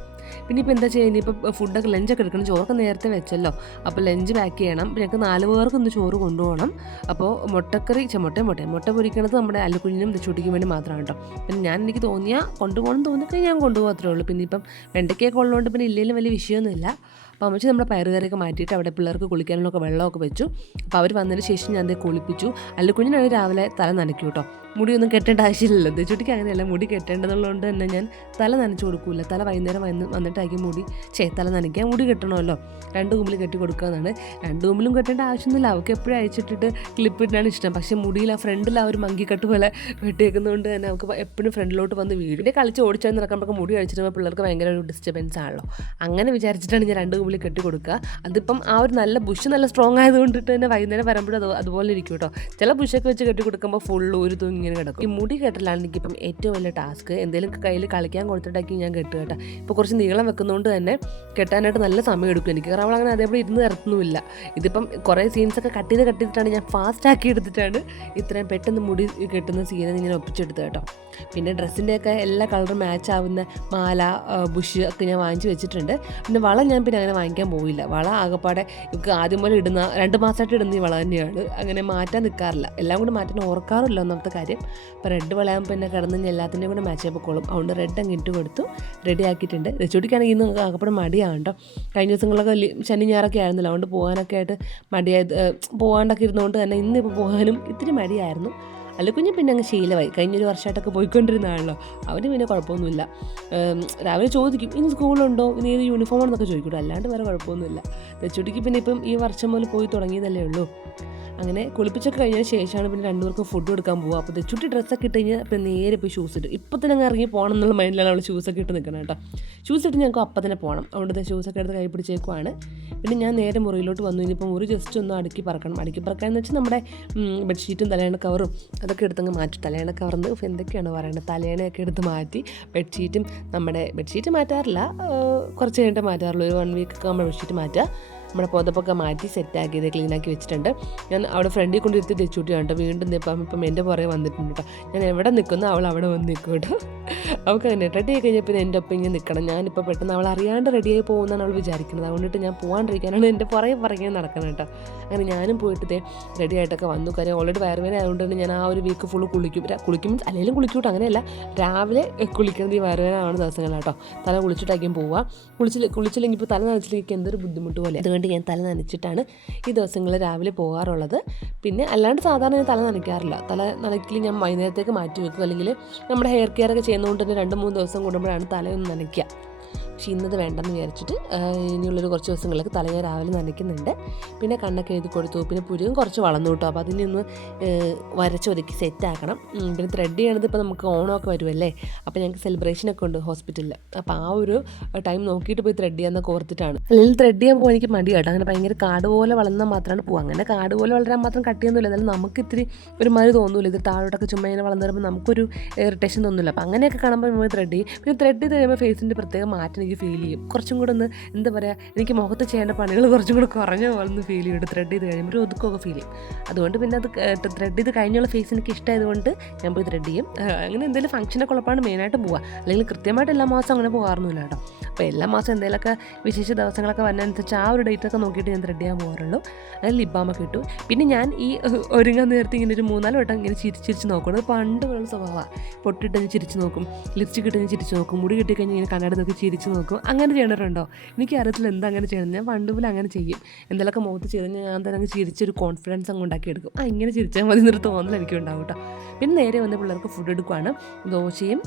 പിന്നെ ഇപ്പോൾ എന്താ ചെയ്യുക ഇനിയിപ്പോൾ ഫുഡൊക്കെ ലഞ്ചൊക്കെ എടുക്കണം. ചോറൊക്കെ നേരത്തെ വെച്ചല്ലോ. അപ്പോൾ ലഞ്ച് പാക്ക് ചെയ്യണം. പിന്നെ ഞങ്ങൾക്ക് നാല് പേർക്കൊന്ന് ചോറ് കൊണ്ടുപോകണം. അപ്പോൾ മുട്ടക്കറി ചെ മുട്ട മുട്ട. മുട്ട പൊരിക്കണത് നമ്മുടെ അല്ലുക്കുഞ്ഞിനും ചുട്ടിക്കും വേണ്ടി മാത്രമാണ് കേട്ടോ. പിന്നെ ഞാൻ എനിക്ക് തോന്നിയാൽ കൊണ്ടുപോകണം തോന്നിയൊക്കെ ഞാൻ കൊണ്ടുപോകാത്രേ ഉള്ളൂ. പിന്നെ ഇപ്പം വെണ്ടയ്ക്കൊക്കെ ഉള്ളതുകൊണ്ട് പിന്നെ ഇല്ലെങ്കിലും വലിയ വിഷയമൊന്നുമില്ല. അപ്പോൾ അമ്മച്ചി നമ്മുടെ പയറുകറിയൊക്കെ മാറ്റിയിട്ട് അവിടെ പിള്ളേർക്ക് കുളിക്കാനുള്ളൊക്കെ വെള്ളമൊക്കെ വെച്ചു. അപ്പോൾ അവർ വന്നതിന് ശേഷം ഞാൻ അത് കുളിപ്പിച്ചു. അല്ലുക്കുഞ്ഞിനാണ് രാവിലെ തല നനയ്ക്കും കേട്ടോ. മുടിയൊന്നും കെട്ടേണ്ട ആവശ്യമില്ലല്ലോ. ദച്ചുട്ടിക്ക് അങ്ങനെയല്ല മുടി കെട്ടേണ്ടതുള്ളതുകൊണ്ട് തന്നെ ഞാൻ തല നനച്ചു കൊടുക്കൂല. തല വൈകുന്നേരം വന്ന് വന്നിട്ടായിരിക്കും മുടി ചേ തല നനയ്ക്കാൻ മുടി കെട്ടണമല്ലോ. രണ്ട് കുമ്പിൽ കെട്ടി കൊടുക്കാന്നാണ്. രണ്ട് കുമ്പിലും കെട്ടേണ്ട ആവശ്യമൊന്നുമില്ല. അവൾക്ക് എപ്പോഴും അയച്ചിട്ടിട്ട് ക്ലിപ്പ് ഇട്ടാണ് ഇഷ്ടം. പക്ഷേ മുടിയിൽ ആ ഫ്രണ്ടിൽ ആ ഒരു മങ്കിക്കെട്ട് പോലെ വെട്ടിയേക്കുന്നതുകൊണ്ട് തന്നെ അവൾക്ക് എപ്പോഴും ഫ്രണ്ടിലോട്ട് വന്ന് വീടിന്റെ കളിച്ച് ഓടിച്ചാൽ നടക്കുമ്പോൾ മുടി അഴിച്ചിട്ട് പിള്ളേർക്ക് ഭയങ്കര ഒരു ഡിസ്റ്റർബൻസ് ആണല്ലോ. അങ്ങനെ വിചാരിച്ചിട്ടാണ് ഞാൻ രണ്ട് കുമ്പിൽ കെട്ടി കൊടുക്കുക. അതിപ്പം ആ ഒരു നല്ല ബുഷ് നല്ല സ്ട്രോങ് ആയതുകൊണ്ടിട്ട് തന്നെ വൈകുന്നേരം വരുമ്പോഴും അത് അതുപോലെ ഇരിക്കും കേട്ടോ. ചില ബുഷൊക്കെ വെച്ച് കെട്ടി കൊടുക്കുമ്പോൾ ഫുൾ ഒരു തൂങ്ങി ഇങ്ങനെ കിടക്കും. ഈ മുടി കെട്ടലാണ് എനിക്കിപ്പം ഏറ്റവും വലിയ ടാസ്ക് എന്തെങ്കിലും കയ്യിൽ കളിക്കാൻ കൊടുത്തിട്ടാക്കി ഞാൻ കെട്ടുക കേട്ടോ. ഇപ്പോൾ കുറച്ച് നീളം വെക്കുന്നതുകൊണ്ട് തന്നെ കെട്ടാനായിട്ട് നല്ല സമയം എടുക്കും. എനിക്ക് കാരണം അവളങ്ങനെ അതേപോലെ ഇരുന്ന് തരത്തുന്നുമില്ല ഇതിപ്പം കുറേ സീൻസൊക്കെ കട്ട് ചെയ്ത് കട്ട് ഞാൻ ഫാസ്റ്റ് ആക്കി എടുത്തിട്ടാണ് ഇത്രയും പെട്ടെന്ന് മുടി കെട്ടുന്ന സീനെ ഇങ്ങനെ ഒപ്പിച്ചെടുത്തത് കേട്ടോ. പിന്നെ ഡ്രസ്സിന്റെയൊക്കെ എല്ലാ കളറും മാച്ച് ആവുന്ന മാല ബുഷ് ഒക്കെ ഞാൻ വാങ്ങിച്ച് വെച്ചിട്ടുണ്ട്. പിന്നെ വള ഞാൻ പിന്നെ അങ്ങനെ വാങ്ങിക്കാൻ പോയില്ല വള ആകെപ്പാടെ ഇവർക്ക് ആദ്യം പോലെ ഇടുന്ന രണ്ട് മാസമായിട്ട് ഇടുന്ന ഈ വള തന്നെയാണ്. അങ്ങനെ മാറ്റാൻ നിൽക്കാറില്ല എല്ലാം കൂടി മാറ്റാൻ ഓർക്കാറില്ല ഒന്നാമത്തെ കാര്യം. അപ്പോൾ റെഡ് വളയാകുമ്പോൾ പിന്നെ കിടന്ന് എല്ലാത്തിന്റെയും കൂടെ മാച്ച് ചെയ്യപ്പോക്കോളും അതുകൊണ്ട് റെഡ് അങ്ങ് ഇട്ട് കൊടുത്തു. റെഡി ആക്കിയിട്ടുണ്ട്. രച്ചോടിക്കാണെങ്കിൽ ഇന്ന് ആകെപ്പാടെ മടിയാണ് കേട്ടോ കഴിഞ്ഞ ദിവസങ്ങളൊക്കെ ശനി ഞായറൊക്കെ ആയിരുന്നല്ലോ. അതുകൊണ്ട് പോകാനൊക്കെ ആയിട്ട് മടിയായത് പോകാണ്ടൊക്കെ ഇരുന്നുകൊണ്ട് തന്നെ ഇന്നിപ്പോൾ പോകാനും ഇത്തിരി മടിയായിരുന്നു. അല്ല കുഞ്ഞ് പിന്നെ അങ്ങ് ശീലമായി. കഴിഞ്ഞൊരു വർഷമായിട്ടൊക്കെ പോയിക്കൊണ്ടിരുന്നതാണല്ലോ. അവന് പിന്നെ കുഴപ്പമൊന്നുമില്ല. രാവിലെ ചോദിക്കും ഇനി സ്കൂളുണ്ടോ? ഇനി ഏത് യൂണിഫോമാണെന്നൊക്കെ ചോദിക്കും. അല്ലാണ്ട് വേറെ കുഴപ്പമൊന്നുമില്ല. തെച്ചുട്ടിക്ക് പിന്നെ ഇപ്പം ഈ വർഷം മുതൽ പോയി തുടങ്ങിയതല്ലേ ഉള്ളൂ. അങ്ങനെ കുളിപ്പിച്ചൊക്കെ കഴിഞ്ഞതിന് ശേഷമാണ് പിന്നെ രണ്ടുപേർക്കും ഫുഡ് കൊടുക്കാൻ പോകുക അപ്പോൾ ചുട്ടി ഡ്രസ്സൊക്കെ ഇട്ട് കഴിഞ്ഞാൽ പിന്നെ നേരെ പോയി ഷൂസ് ഇട്ട് ഇപ്പം തന്നെ അങ്ങ് ഇറങ്ങി പോകണം എന്നുള്ള മൈൻഡിലാണ് അവൾ ഷൂസൊക്കെ ഇട്ട് നിൽക്കുന്നത് കേട്ടോ ഷൂസ് ഇട്ട് ഞങ്ങൾക്ക് അപ്പം തന്നെ പോകണം. അതുകൊണ്ട് ഷൂസൊക്കെ എടുത്ത് കൈ പിടിച്ചേക്കുവാണ്. പിന്നെ ഞാൻ നേരെ മുറിയിലോട്ട് വന്നു. ഇനിയിപ്പോൾ മുറി ജസ്റ്റ് ഒന്ന് അടുക്കി പറക്കണം. അടുക്കി പറക്കാൻ എന്ന് വെച്ചാൽ നമ്മുടെ ബെഡ്ഷീറ്റും തലേണ കവറും അതൊക്കെ എടുത്തങ്ങ് മാറ്റി. തലേണ കവർന്ന് എന്തൊക്കെയാണ് പറയുന്നത് തലേണയൊക്കെ എടുത്ത് മാറ്റി ബെഡ്ഷീറ്റും നമ്മുടെ ബെഡ്ഷീറ്റ് മാറ്റാറില്ല. കുറച്ച് കഴിഞ്ഞിട്ട് മാറ്റാറുള്ളൂ. ഒരു വൺ വീക്ക് ഒക്കെ നമ്മൾ ബെഡ്ഷീറ്റ് മാറ്റുക നമ്മുടെ പുതപ്പൊക്കെ മാറ്റി സെറ്റാക്കി ഇത് ക്ലീനാക്കി വെച്ചിട്ടുണ്ട്. ഞാൻ അവിടെ ഫ്രണ്ടിൽ കൊണ്ട് ഇരുത്തി തെച്ചൂട്ടി കേട്ടോ. വീണ്ടും ഇപ്പം ഇപ്പം എന്റെ പുറകെ വന്നിട്ടുണ്ട് കേട്ടോ. ഞാൻ എവിടെ നിൽക്കുന്നു അവൾ അവിടെ വന്ന് നിൽക്കും കേട്ടോ. അവൾക്ക് അങ്ങനെ റെഡി ആയി കഴിഞ്ഞപ്പോൾ എന്റെ ഒപ്പം ഇങ്ങനെ നിൽക്കണം. ഞാനിപ്പോൾ പെട്ടെന്ന് അവൾ അറിയാണ്ട് റെഡിയായി പോകുമെന്നാണ് അവൾ വിചാരിക്കുന്നത്. അതുകൊണ്ടിട്ട് ഞാൻ പോകാണ്ടിരിക്കാനാണ് എന്റെ പുറകെ പുറകെ നടക്കുന്നത് കേട്ടോ. അങ്ങനെ ഞാനും പോയിട്ട് റെഡി ആയിട്ടൊക്കെ വന്നു. കാര്യം ഓൾറെഡി വയറുവേന ആയതുകൊണ്ട് തന്നെ ഞാൻ ആ ഒരു വീക്ക് ഫുൾ കുളിക്കും. കുളിക്കും മീൻസ് അല്ലെങ്കിലും കുളിക്കൂട്ടോ അങ്ങനെയല്ല. രാവിലെ കുളിക്കുന്നത് ഈ വയറുവേന ആവുന്ന കേട്ടോ. തല കുളിച്ചിട്ടായിരിക്കും പോവുക. കുളിച്ചില്ല കുളിച്ചില്ലെങ്കിൽ ഇപ്പോൾ തല നനച്ചില്ലെങ്കിൽ എന്തൊരു ബുദ്ധിമുട്ട് പോലെ അതുകൊണ്ട് ഞാൻ തല നനച്ചിട്ടാണ് ഈ ദിവസങ്ങളിൽ രാവിലെ പോകാറുള്ളത്. പിന്നെ അല്ലാണ്ട് സാധാരണ ഞാൻ തല നനയ്ക്കാറില്ല. തല നനയ്ക്കൽ ഞാൻ വൈകുന്നേരത്തേക്ക് മാറ്റി വെക്കും. അല്ലെങ്കിൽ നമ്മുടെ ഹെയർ കെയർ ഒക്കെ ചെയ്യുന്നതുകൊണ്ട് തന്നെ രണ്ട് മൂന്ന് ദിവസം കൂടുമ്പോഴാണ് തലയൊന്ന് നനയ്ക്കുക പക്ഷേ ഇന്നത് വേണ്ടെന്ന് വിചാരിച്ചിട്ട് ഇനിയുള്ളൊരു കുറച്ച് ദിവസങ്ങളിലേക്ക് തല ഞാൻ രാവിലെ നനയ്ക്കുന്നുണ്ട്. പിന്നെ കണ്ണൊക്കെ എഴുതി കൊടുത്തു. പിന്നെ പുരുകം കുറച്ച് വളർന്നു കിട്ടും. അപ്പോൾ അതിനെ ഒന്ന് വരച്ചൊരുക്കി സെറ്റാക്കണം. പിന്നെ ത്രെഡ് ചെയ്യണത് ഇപ്പോൾ നമുക്ക് ഓണമൊക്കെ വരുമല്ലേ അപ്പോൾ ഞങ്ങൾക്ക് സെലിബ്രേഷനൊക്കെ ഉണ്ട് ഹോസ്പിറ്റലിൽ അപ്പോൾ ആ ഒരു ടൈം നോക്കിയിട്ട് പോയി ത്രെഡ് ചെയ്യാമെന്നൊക്കെ ഓർത്തിട്ടാണ്. അല്ലെങ്കിൽ ത്രെഡ് ചെയ്യാൻ പോകുമ്പോൾ എനിക്ക് മടി കേട്ടോ. അങ്ങനെ ഭയങ്കര കാട് പോലെ വളർന്നാൽ മാത്രമാണ് പോകുക അങ്ങനെ കാട് പോലെ വളരാൻ മാത്രം കട്ട് ചെയ്യുന്നില്ല എന്നാലും നമുക്ക് ഇത്തിരി ഒരു മാതിരി തോന്നുന്നില്ല ഇത് താഴോട്ടൊക്കെ ചുമ്മാ ഇങ്ങനെ വളർന്നു വരുമ്പോൾ നമുക്കൊരു ഇറിറ്റേഷൻ തോന്നില്ല അപ്പോൾ അങ്ങനെയൊക്കെ കാണുമ്പോൾ ത്രെഡ് ചെയ്യും. പിന്നെ ത്രെഡ് ചെയ്ത് കഴിയുമ്പോൾ ഫേസിന്റെ പ്രത്യേകം മാറ്റം എനിക്ക് ഫീൽ ചെയ്യും. കുറച്ചും കൂടെ ഒന്ന് എന്താ പറയുക എനിക്ക് മുഖത്ത് ചെയ്യേണ്ട പണികൾ കുറച്ചും കൂടെ കുറഞ്ഞ പോലെ ഒന്ന് ഫീൽ ചെയ്യും. ത്രെഡ് ചെയ്ത് കഴിയുമ്പോൾ ഒരു ഒതുക്കമൊക്കെ ഫീൽ ചെയ്യും. അതുകൊണ്ട് പിന്നെ അത് ത്രെഡ് ചെയ്ത് കഴിഞ്ഞുള്ള ഫേസ് എനിക്ക് ഇഷ്ടമായതുകൊണ്ട് ഞാൻ പോയി ത്രെഡ് ചെയ്യും. അങ്ങനെ എന്തെങ്കിലും ഫംഗ്ഷനൊക്കെ ഉള്ളപ്പോഴാണ് മെയിനായിട്ട് പോവുക അല്ലെങ്കിൽ കൃത്യമായിട്ട് എല്ലാ മാസം അങ്ങനെ പോകാറൊന്നുമില്ല കേട്ടോ. അപ്പോൾ എല്ലാ മാസം എന്തെങ്കിലുമൊക്കെ വിശേഷ ദിവസങ്ങളൊക്കെ വരുന്നതനുസരിച്ച് ആ ഒരു ഡേറ്റ് ഒക്കെ നോക്കിയിട്ട് ഞാൻ ത്രെഡ് ചെയ്യാൻ പോകാറുള്ളൂ അതിൽ ലിബാമൊക്കെ ഇട്ടു. പിന്നെ ഞാൻ ഈ ഒരുങ്ങാൻ നേരത്തെ ഇങ്ങനെ ഒരു മൂന്നാൽ വട്ടം ഇങ്ങനെ ചിരിച്ച് ചിരിച്ച് നോക്കണം അത് പണ്ട് പോലുള്ള സ്വഭാവമാണ് പൊട്ടിട്ട് ചിരിച്ച് നോക്കും. ലിപ്സ്റ്റിക് ഇട്ട് ചിരിച്ച് നോക്കും. മുടി കിട്ടിക്കഴിഞ്ഞാൽ ഇങ്ങനെ കണ്ണാടി നോക്കി ചിരിച്ച് നോക്കും. അങ്ങനെ ചെയ്യണവരുണ്ടോ? എനിക്ക് അറിയത്തില്ല എന്താ അങ്ങനെ ചെയ്യണം ഞാൻ പണ്ട് പോലെ അങ്ങനെ ചെയ്യും. എന്തെങ്കിലുമൊക്കെ മുഖത്ത് ചെയ്ത് ഞാൻ തന്നെ അങ്ങ് ചിരിച്ചൊരു കോൺഫിഡൻസ് അങ്ങ് ഉണ്ടാക്കിയെടുക്കും ആ ഇങ്ങനെ ചിരിച്ചാൽ മതി എന്നൊരു തോന്നൽ എനിക്ക് ഉണ്ടാവും കേട്ടോ. പിന്നെ നേരെ വന്ന് പിള്ളേർക്ക് ഫുഡ് എടുക്കുവാണ്. ദോശയും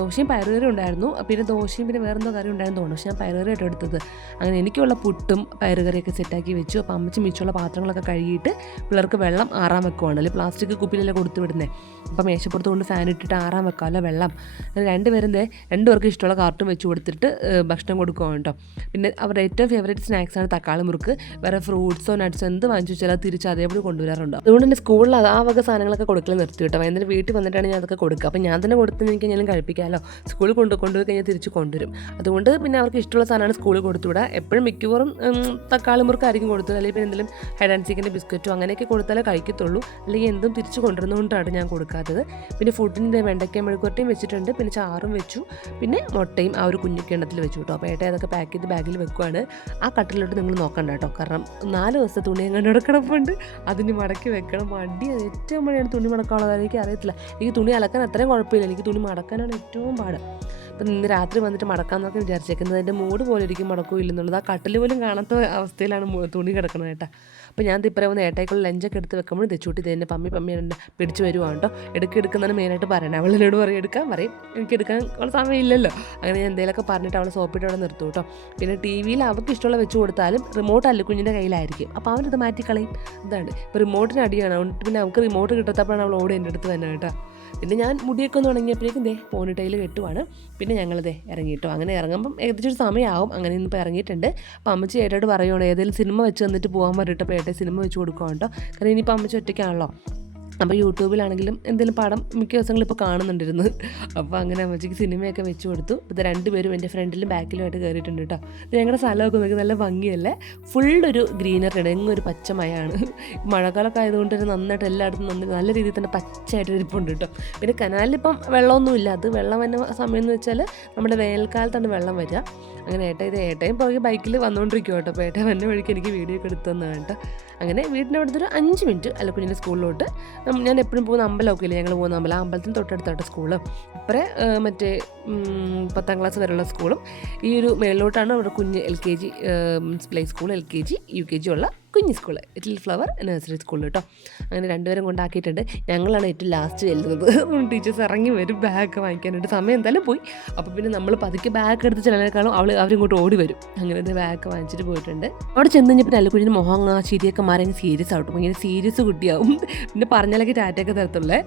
ദോശയും പയറുകറി ഉണ്ടായിരുന്നു. പിന്നെ ദോശയും പിന്നെ വേറെന്തോ കറി ഉണ്ടായിരുന്നു തോന്നുന്നു. പക്ഷേ ഞാൻ പയറുകറി ആയിട്ട് എടുത്തത്. അങ്ങനെ എനിക്കുള്ള പുട്ടും പയറുകറിയൊക്കെ സെറ്റാക്കി വെച്ചു. അപ്പോൾ അമ്മച്ചി മിച്ചുള്ള പാത്രങ്ങളൊക്കെ കഴുകിയിട്ട് പിള്ളേർക്ക് വെള്ളം ആറാൻ വെക്കുവാണ്. അല്ലെങ്കിൽ പ്ലാസ്റ്റിക് കുപ്പിയിലല്ലേ കൊടുത്തു വിടുന്നത് അപ്പോൾ മേശപ്പുറത്ത് കൊണ്ട് ഫാൻ ഇട്ടിട്ട് ആറാൻ വെക്കാമല്ലോ വെള്ളം. രണ്ടുപേരും രണ്ടുപേർക്ക് ഇഷ്ടമുള്ള കാർട്ടും വെച്ച് കൊടുത്തിട്ട് ഭക്ഷണം കൊടുക്കുകയാണ് കേട്ടോ പിന്നെ അവരുടെ ഏറ്റവും ഫേവറേറ്റ് സ്നാക്സാണ് തക്കാളി മുറുക്ക്. വേറെ ഫ്രൂട്ട്സോ നട്ട്സോ എന്ത് വാങ്ങിച്ചു വെച്ചാൽ തിരിച്ച് അതേപോലെ കൊണ്ടുവരാറുണ്ട്. അതുകൊണ്ട് തന്നെ സ്കൂളിൽ അത് ആ വക സാധനങ്ങളൊക്കെ കൊടുക്കൽ നിർത്തി കേട്ടോ. വൈകുന്നേരം വീട്ടിൽ വന്നിട്ടാണ് ഞാൻ അതൊക്കെ കൊടുക്കുക. അപ്പോൾ ഞാൻ തന്നെ കൊടുത്തു എനിക്ക് ഞാൻ കഴിപ്പിക്കാമല്ലോ. സ്കൂളിൽ കൊണ്ട് കൊണ്ടുപോയി കഴിഞ്ഞാൽ തിരിച്ച് കൊണ്ടുവരും. അതുകൊണ്ട് പിന്നെ അവർക്ക് ഇഷ്ടമുള്ള സാധനമാണ് സ്കൂളിൽ കൊടുത്തുവിടുക എപ്പോഴും മിക്കവാറും തക്കാളി മുറുക്കായിരിക്കും കൊടുത്തത്. അല്ലെങ്കിൽ പിന്നെ എന്തെങ്കിലും ഹെഡ് ആൻഡ് ചിക്കന്റെ ബിസ്ക്കറ്റോ അങ്ങനെയൊക്കെ കൊടുത്താലേ കഴിക്കത്തുള്ളൂ. അല്ലെങ്കിൽ എന്തും തിരിച്ച് കൊണ്ടുവരുന്നതുകൊണ്ടാണ് ഞാൻ കൊടുക്കാത്തത്. പിന്നെ ഫുഡിന്റെ വെണ്ടയ്ക്ക മെഴുക്കുവരട്ടിയും വെച്ചിട്ടുണ്ട്. പിന്നെ ചാറും വെച്ചു. പിന്നെ മുട്ടയും ആ ഒരു കുഞ്ഞു കിണ്ണത്തിൽ വെച്ചു കേട്ടോ. അപ്പോൾ ഏട്ടാ അതൊക്കെ പാക്ക് ചെയ്ത് ബാഗിൽ വെക്കുവാണ്. ആ കട്ടിലോട്ട് നിങ്ങൾ നോക്കണ്ട കേട്ടോ. കാരണം നാല് ദിവസത്തെ തുണി എങ്ങനെ കിടപ്പുണ്ട് അതിന് മടക്കി വെക്കണം. മടി. ഏറ്റവും മടിയാണ് തുണി മടക്കാനുള്ളത്. എനിക്ക് അറിയത്തില്ല. എനിക്ക് തുണി അലക്കാൻ അത്രയും കുഴപ്പമില്ല. എനിക്ക് തുണി മടക്കാനാണ് ഏറ്റവും പാട്. അപ്പം ഇന്ന് രാത്രി വന്നിട്ട് മടക്കാമെന്നൊക്കെ വിചാരിച്ചേക്കുന്നത് എന്റെ മൂഡ് പോലെ ഇരിക്കും മടക്കും ഇല്ലെന്നുള്ളത്. ആ കട്ടിൽ പോലും കാണാത്ത അവസ്ഥയിലാണ് തുണി കിടക്കുന്നത് കേട്ടോ. അപ്പോൾ ഞാൻ ഇപ്പറേ വന്ന് ഏട്ടായിക്കുള്ള ലഞ്ചൊക്കെ എടുത്ത് വെക്കുമ്പോഴും തെച്ചൂട്ടി തന്നെ പമ്മി പമ്മി എന്നെ പിടിച്ച് വരുവാണ് കേട്ടോ. എടുക്കുക എടുക്കുന്നതിന് മെയിനായിട്ട് പറയണേ. അവൾ എന്നോട് പറയും എടുക്കാൻ പറയും. എനിക്ക് എടുക്കാൻ ഉള്ള സമയമില്ലല്ലോ. അങ്ങനെ ഞാൻ എന്തെങ്കിലുമൊക്കെ പറഞ്ഞിട്ട് അവളെ സോപ്പിട്ട് അവിടെ നിർത്തും കേട്ടോ. പിന്നെ ടി വിയിൽ അവർക്ക് ഇഷ്ടമുള്ള വെച്ച് കൊടുത്താലും റിമോട്ട് അല്ലുക്കുഞ്ഞിന്റെ കയ്യിലായിരിക്കും. അപ്പോൾ അവനത് മാറ്റിക്കളയും. ഇതാണ്. ഇപ്പോൾ റിമോട്ടിന് അടിയാണ്. അതുകൊണ്ട് പിന്നെ അവൾക്ക് റിമോട്ട് കിട്ടാത്തപ്പോഴാണ് അവൾ ഓടി എന്റെ അടുത്ത് തന്നെ കേട്ടോ. പിന്നെ ഞാൻ മുടിയൊക്കെ ഒന്ന് ഉണങ്ങിയപ്പോഴേക്കും ദേ പോണിട്ടയിൽ കെട്ടുവാണ്. പിന്നെ ഞങ്ങൾ ദേ ഇറങ്ങിയിട്ടോ. അങ്ങനെ ഇറങ്ങുമ്പം ഏകദേശം ഒരു സമയമാവും അങ്ങനെ ഇന്നിപ്പോൾ ഇറങ്ങിയിട്ടുണ്ട്. അപ്പോൾ അമ്മച്ചി ഏട്ടോട് പറയുകയാണ് ഏതെങ്കിലും സിനിമ വെച്ച് വന്നിട്ട് പോകാൻ പറഞ്ഞിട്ടപ്പോൾ ഏട്ടെ സിനിമ വെച്ച് കൊടുക്കുകയാണ് കേട്ടോ കാരണം ഇനിയിപ്പോൾ അമ്മച്ചി ഒറ്റയ്ക്കാണല്ലോ. അപ്പോൾ യൂട്യൂബിലാണെങ്കിലും എന്തെങ്കിലും പടം മിക്ക ദിവസങ്ങളും ഇപ്പോൾ കാണുന്നുണ്ടിരുന്നു. അപ്പോൾ അങ്ങനെ അമ്മച്ചിക്ക് സിനിമയൊക്കെ വെച്ച് കൊടുത്തു. ഇത് രണ്ടുപേരും എന്റെ ഫ്രണ്ടിലും ബാക്കിലുമായിട്ട് കയറിയിട്ടുണ്ട് കേട്ടോ ഞങ്ങളുടെ സ്ഥലമൊക്കെ നോക്കി നല്ല ഭംഗിയല്ലേ? ഫുൾ ഒരു ഗ്രീനറി എങ്ങും ഒരു പച്ചമയാണ് മഴക്കാലമൊക്കെ ആയതുകൊണ്ട് തന്നെ നന്നായിട്ട് എല്ലായിടത്തും നന്ദി നല്ല രീതിയിൽ തന്നെ പച്ചയായിട്ട് ഇരിപ്പുണ്ട് കേട്ടോ പിന്നെ കനാലിലിപ്പം വെള്ളമൊന്നുമില്ല. അത് വെള്ളം വരുന്ന സമയം എന്ന് വെച്ചാൽ നമ്മുടെ വേനൽക്കാലത്താണ് വെള്ളം വരിക. അങ്ങനെ ഏട്ട ഇത് ഏട്ടയും പോയി ബൈക്കിൽ വന്നുകൊണ്ടിരിക്കും കേട്ടോ അപ്പോൾ ഏട്ടാ വന്ന വഴിക്ക് എനിക്ക് വീഡിയോ ഒക്കെ എടുത്തു തന്നാണ് കേട്ടോ അങ്ങനെ വീടിന്റെ അവിടുത്തെ ഒരു അഞ്ച് മിനിറ്റ് അല്ല കുഞ്ഞിന്റെ സ്കൂളിലോട്ട് ഞാൻ എപ്പോഴും പോകുന്ന അമ്പലമൊക്കെ ഇല്ലേ? ഞങ്ങൾ പോകുന്ന അമ്പലം. അമ്പലത്തിന് തൊട്ടടുത്തായിട്ട് സ്കൂൾ ഇപ്പറേ മറ്റേ പത്താം ക്ലാസ് വരെയുള്ള സ്കൂളും ഈ ഒരു മേളിലോട്ടാണ് അവിടെ കുഞ്ഞ് L K G play school L K G U K G ഉള്ള കുഞ്ഞ് school little flower nursery school കേട്ടോ അങ്ങനെ രണ്ടുപേരും കൊണ്ടാക്കിയിട്ടുണ്ട്. ഞങ്ങളാണ് ഏറ്റവും ലാസ്റ്റ് ചെല്ലുന്നത്. ടീച്ചേഴ്സ് ഇറങ്ങി വരും ബാഗ് വാങ്ങിക്കാനായിട്ട്. സമയം എന്തായാലും പോയി. അപ്പോൾ പിന്നെ നമ്മൾ പതുക്കെ ബാഗ് എടുത്ത് ചെല്ലാനേക്കാളും അവൾ അവരിങ്ങോട്ട് ഓടി വരും. അങ്ങനെ ബാഗ് വാങ്ങിച്ചിട്ട് പോയിട്ടുണ്ട്. അവിടെ ചെന്ന് കഴിഞ്ഞപ്പോൾ കുഞ്ഞിന് മുഖം ആ ചിരിയൊക്കെ മാറി സീരിയസ് ആവട്ടും ഇങ്ങനെ സീരിയസ് കുട്ടിയാവും. പിന്നെ പറഞ്ഞാലൊക്കെ ടാറ്റയൊക്കെ തരത്തുള്ളേ.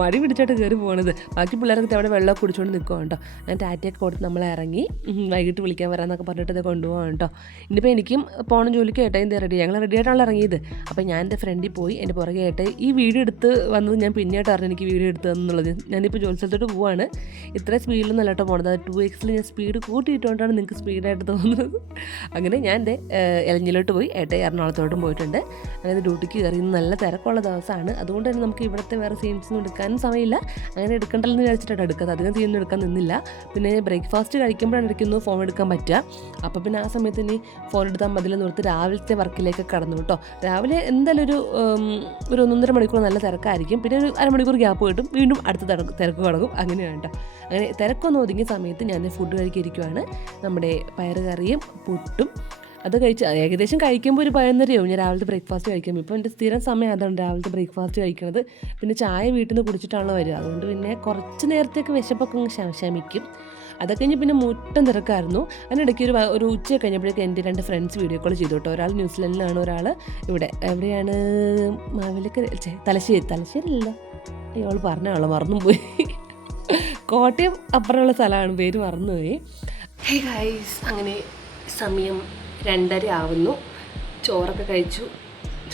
മടി പിടിച്ചിട്ട് കയറി പോകണത് ബാക്കി പിള്ളേരൊക്കെ അവിടെ വെള്ളം കുടിച്ചുകൊണ്ട് നിൽക്കുക കേട്ടോ അങ്ങനെ ടാറ്റയൊക്കെ കൊടുത്ത് നമ്മൾ ഇറങ്ങി. വൈകിട്ട് വിളിക്കാൻ വരാമെന്നൊക്കെ പറഞ്ഞിട്ട് ഇത് കൊണ്ടുപോകാം കേട്ടോ ഇനിയിപ്പോൾ എനിക്കും പോകണം ജോലിക്ക് ഏട്ടാ എന്താ റെഡി ഞങ്ങൾ റെഡി ഇറങ്ങിയത്. അപ്പോൾ ഞാൻ എന്റെ ഫ്രണ്ടിൽ പോയി എന്റെ പുറകെ ആയിട്ട് ഈ വീഡിയോ എടുത്ത് വന്നത് ഞാൻ പിന്നെയായിട്ട് അറിഞ്ഞു എനിക്ക് വീഡിയോ എടുത്തു എന്നുള്ളത് ഞാനിപ്പോൾ ജോലി സ്ഥലത്തോട്ട് പോവാണ്. ഇത്ര സ്പീഡിലൊന്നും അല്ലാട്ടോ പോണത്. അത് ടു എക്സിൽ ഞാൻ സ്പീഡ് കൂട്ടിയിട്ടുകൊണ്ടാണ് നിങ്ങൾക്ക് സ്പീഡായിട്ട് തോന്നുന്നത്. അങ്ങനെ ഞാൻ എന്റെ എലഞ്ഞിലോട്ട് പോയി. ഏട്ടെ എറണാകുളത്തോട്ടും പോയിട്ടുണ്ട്. അങ്ങനെ ഡ്യൂട്ടിക്ക് കയറി. നല്ല തിരക്കുള്ള ദിവസമാണ് അതുകൊണ്ട് തന്നെ നമുക്ക് ഇവിടുത്തെ വേറെ സീൻസൊന്നും എടുക്കാനും സമയമില്ല. അങ്ങനെ എടുക്കണ്ടല്ലോ എന്ന് വിചാരിച്ചിട്ടാണ് എടുക്കുന്നത് അധികം സീനൊന്നും എടുക്കാൻ നിന്നില്ല. പിന്നെ ബ്രേക്ക്ഫാസ്റ്റ് കഴിക്കുമ്പോഴാണ് എടുക്കുന്നത് ഫോൺ എടുക്കാൻ പറ്റുക. അപ്പോൾ പിന്നെ ആ സമയത്ത് ഇനി ഫോൺ എടുത്താൽ മതിലെന്ന് ഓർത്ത് രാവിലത്തെ വർക്കിലേക്ക് കടന്നു കേട്ടോ. രാവിലെ എന്തായാലും ഒരു ഒരു ഒന്നൊന്നര മണിക്കൂർ നല്ല തിരക്കായിരിക്കും. പിന്നെ ഒരു അരമണിക്കൂർ ഗ്യാപ്പ് കിട്ടും. വീണ്ടും അടുത്ത തിരക്ക് തിരക്ക് തുടങ്ങും. അങ്ങനെയാണ് കേട്ടോ. അങ്ങനെ തിരക്കൊന്ന് ഒതുങ്ങിയ സമയത്ത് ഞാൻ ഫുഡ് കഴിക്കിരിക്കുവാണ് നമ്മുടെ പയറുകറിയും പുട്ടും അത് കഴിച്ച് ഏകദേശം കഴിക്കുമ്പോൾ ഒരു പതിനൊന്നരയാവും ഞാൻ രാവിലത്തെ ബ്രേക്ക്ഫാസ്റ്റ് കഴിക്കുമ്പോൾ ഇപ്പോൾ എന്റെ സ്ഥിരം സമയം അതാണ് രാവിലത്തെ ബ്രേക്ക്ഫാസ്റ്റ് കഴിക്കുന്നത് പിന്നെ ചായ വീട്ടിൽ നിന്ന് കുടിച്ചിട്ടാണല്ലോ വരിക. അതുകൊണ്ട് പിന്നെ കുറച്ച് നേരത്തേക്ക് വിശപ്പൊക്കെ ശമിക്കും. അതൊക്കെ കഴിഞ്ഞ് പിന്നെ മുട്ടം തിരക്കായിരുന്നു. അതിനിടയ്ക്ക് ഒരു ഒരു ഉച്ച കഴിഞ്ഞപ്പോഴേക്കും എന്റെ രണ്ട് ഫ്രണ്ട്സ് വീഡിയോ കോൾ ചെയ്തു കേട്ടോ. ഒരാൾ ന്യൂസിലൻഡിലാണ് ഒരാൾ ഇവിടെ. എവിടെയാണ്? മാവേലിക്കര തലശ്ശേരി. തലശ്ശേരിയല്ലോ. അയ്യോൾ പറഞ്ഞ മറന്നും പോയി കോട്ടയം അപ്പുറമുള്ള സ്ഥലമാണ് പേര് മറന്നുപോയി. ഹേ ഗൈസ് അങ്ങനെ സമയം രണ്ടര ആവുന്നു. ചോറൊക്കെ കഴിച്ചു.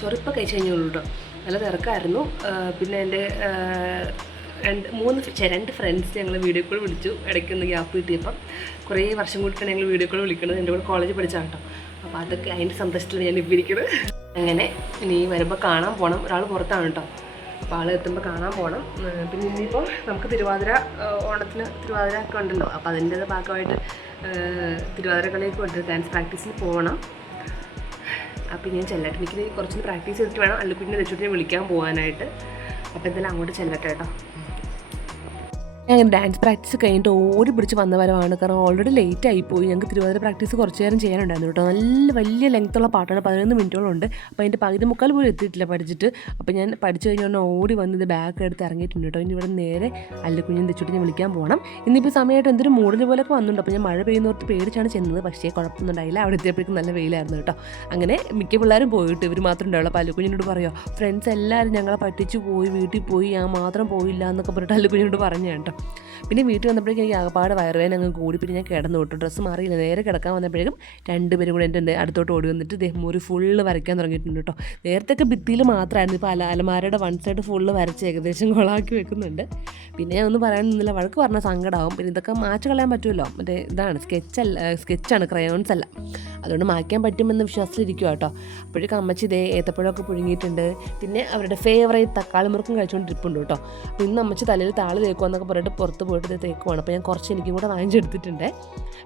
ചോറിപ്പോൾ കഴിച്ചു കഴിഞ്ഞുള്ളൂ കേട്ടോ. നല്ല തിരക്കായിരുന്നു. പിന്നെ എന്റെ രണ്ട് മൂന്ന് രണ്ട് ഫ്രണ്ട്സ് ഞങ്ങൾ വീഡിയോ കോൾ വിളിച്ചു. ഇടയ്ക്കൊന്ന് ഗ്യാപ്പ് കിട്ടിയപ്പം കുറേ വർഷം കൂടിയിട്ടാണ് ഞങ്ങൾ വീഡിയോ കോൾ വിളിക്കുന്നത് എന്റെ കൂടെ കോളേജ് പഠിച്ചാണ് കേട്ടോ അപ്പോൾ അതൊക്കെ അതിന്റെ സന്തോഷത്തിൽ ഞാൻ ഇപ്പിരിക്കുന്നത് അങ്ങനെ ഇനി വരുമ്പോൾ കാണാൻ പോകണം ഒരാൾ പുറത്താണ് കേട്ടോ അപ്പോൾ ആൾ എത്തുമ്പോൾ കാണാൻ പോകണം പിന്നെ ഇനിയിപ്പോൾ നമുക്ക് തിരുവാതിര ഓണത്തിന് തിരുവാതിര ഒക്കെ ഉണ്ടല്ലോ. അപ്പോൾ അതിന്റെ ഭാഗമായിട്ട് തിരുവാതിര കളിയൊക്കെ ഉണ്ട്. ഡാൻസ് പ്രാക്ടീസിന് പോകണം അപ്പോൾ ഞാൻ ചെല്ലട്ടെ. എനിക്ക് കുറച്ചൊന്ന് പ്രാക്ടീസ് ചെയ്തിട്ട് വേണം. അല്ലുക്കുട്ടിനെ രക്ഷിട്ടിനെ വിളിക്കാൻ പോകാനായിട്ട് അപ്പോൾ എന്തായാലും അങ്ങോട്ട് ചെല്ലട്ടെ കേട്ടോ ഞാൻ അങ്ങനെ ഡാൻസ് പ്രാക്ടീസ് കഴിഞ്ഞിട്ട് ഓടി പിടിച്ച് വന്ന വരവാണ്. കാരണം ഓൾറെഡി ലേറ്റ് ആയിപ്പോയി. ഞങ്ങൾക്ക് തിരുവാതിര പ്രാക്ടീസ് കുറച്ച് നേരം ചെയ്യാനുണ്ടായിരുന്നു കേട്ടോ. നല്ല വലിയ ലെങ്ത്തുള്ള പാട്ടാണ്. പതിനൊന്ന് മിനിറ്റോളം അപ്പോൾ അതിന്റെ പകുതി മുക്കാൽ പോലും എത്തിയിട്ടില്ല പഠിച്ചിട്ട്. അപ്പോൾ ഞാൻ പഠിച്ചു കഴിഞ്ഞാൽ ഓടി വന്ന് ഇത് ബാഗ് എടുത്ത് ഇറങ്ങിയിട്ടുണ്ട് കേട്ടോ. ഇനി ഇവിടെ നേരെ അല്ലുകുഞ്ഞിന് തെച്ചിട്ട് ഞാൻ വിളിക്കാൻ പോകണം ഇന്നിപ്പോൾ സമയമായിട്ട് എന്തൊരു മൂടൽ പോലൊക്കെ വന്നിട്ടുണ്ട്. അപ്പോൾ ഞാൻ മഴ പെയ്യുന്നവർക്ക് പേടിച്ചാണ് ചെന്നത്. പക്ഷേ കുഴപ്പമൊന്നും ഉണ്ടായില്ല. അവിടെ എത്തിയപ്പോഴേക്കും നല്ല വെയിലായിരുന്നു കേട്ടോ. അങ്ങനെ മിക്ക പിള്ളേരും പോയിട്ട് ഇവർ മാത്രം ഉണ്ടാവുള്ളൂ. അപ്പോൾ അല്ലുകുഞ്ഞിനോട് പറയുമോ ഫ്രണ്ട്സ് എല്ലാവരും ഞങ്ങളെ പറ്റിച്ച് പോയി വീട്ടിൽ പോയി ഞാൻ മാത്രം പോയില്ല എന്നൊക്കെ പറഞ്ഞിട്ട് അല്ലുകുഞ്ഞിനോട് പറഞ്ഞു കേട്ടോ. പിന്നെ വീട്ടിൽ വന്നപ്പോഴേക്കും എനിക്ക് ആകപ്പാട് വയറുവേന അങ്ങ് കൂടി. പിന്നെ ഞാൻ കിടന്നു വിട്ടു ഡ്രസ്സ് മാറിയില്ല. നേരെ കിടക്കാൻ വന്നപ്പോഴേക്കും രണ്ടുപേരും കൂടെ എന്റെ അടുത്തോട്ട് ഓടി വന്നിട്ട് ദേഹം ഒരു ഫുള്ള് വരയ്ക്കാൻ തുടങ്ങിയിട്ടുണ്ട് കേട്ടോ. നേരത്തെയൊക്കെ ഭിത്തിയിൽ മാത്രമായിരുന്നു. ഇപ്പോൾ അല അലമാരയുടെ വൺ സൈഡ് ഫുള്ള് വരച്ച് ഏകദേശം കൊളാക്കി വെക്കുന്നുണ്ട്. പിന്നെ ഞാൻ ഒന്നും പറയാൻ നിന്നില്ല. വഴക്ക് പറഞ്ഞാൽ സങ്കടമാവും പിന്നെ ഇതൊക്കെ മാച്ച് കളയാൻ പറ്റുമല്ലോ? മറ്റേ ഇതാണ്. സ്കെച്ചല്ല സ്കെച്ചാണ് ക്രയോൺസ് അല്ല. അതുകൊണ്ട് മായ്ക്കാൻ പറ്റുമെന്ന് വിശ്വാസത്തിലിരിക്കുക കേട്ടോ. അപ്പോഴേക്കും അമ്മച്ചി ഇതേ ഏത്തപ്പഴമൊക്കെ പുഴുങ്ങിയിട്ടുണ്ട്. പിന്നെ അവരുടെ ഫേവറേറ്റ് തക്കാളി മുറുക്കും കഴിച്ചുകൊണ്ടിരിപ്പുണ്ട് കേട്ടോ. അപ്പോൾ ഇന്ന് അമ്മച്ചി തലയിൽ താൾ തേക്കുമെന്നൊക്കെ പറഞ്ഞിട്ട് പുറത്ത് പോയിട്ട് തേക്കുവാണ്. അപ്പോൾ ഞാൻ കുറച്ച് എനിക്കും കൂടെ വാങ്ങിച്ചെടുത്തിട്ടുണ്ട്.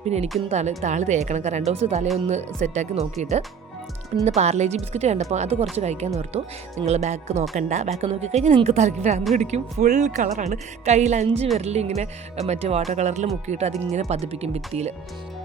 പിന്നെ എനിക്കൊന്ന് തല താളി തേക്കണം. കാരണം രണ്ട് ദിവസം തലയൊന്ന് സെറ്റാക്കി നോക്കിയിട്ട് ഇന്ന് പാർലേജി ബിസ്ക്കറ്റ് കണ്ടപ്പോൾ അത് കുറച്ച് കഴിക്കാൻ ഓർത്തു. നിങ്ങൾ ബാക്ക് നോക്കണ്ട. ബാക്ക് നോക്കിക്കഴിഞ്ഞാൽ നിങ്ങൾക്ക് തലയ്ക്ക് ഭ്രാന്ത് പിടിക്കും. ഫുൾ കളറാണ് കയ്യിൽ അഞ്ച് വിരലിൽ ഇങ്ങനെ മറ്റേ വാട്ടർ കളറിൽ മുക്കിയിട്ട് അതിങ്ങനെ പതിപ്പിക്കും ഭിത്തിയിൽ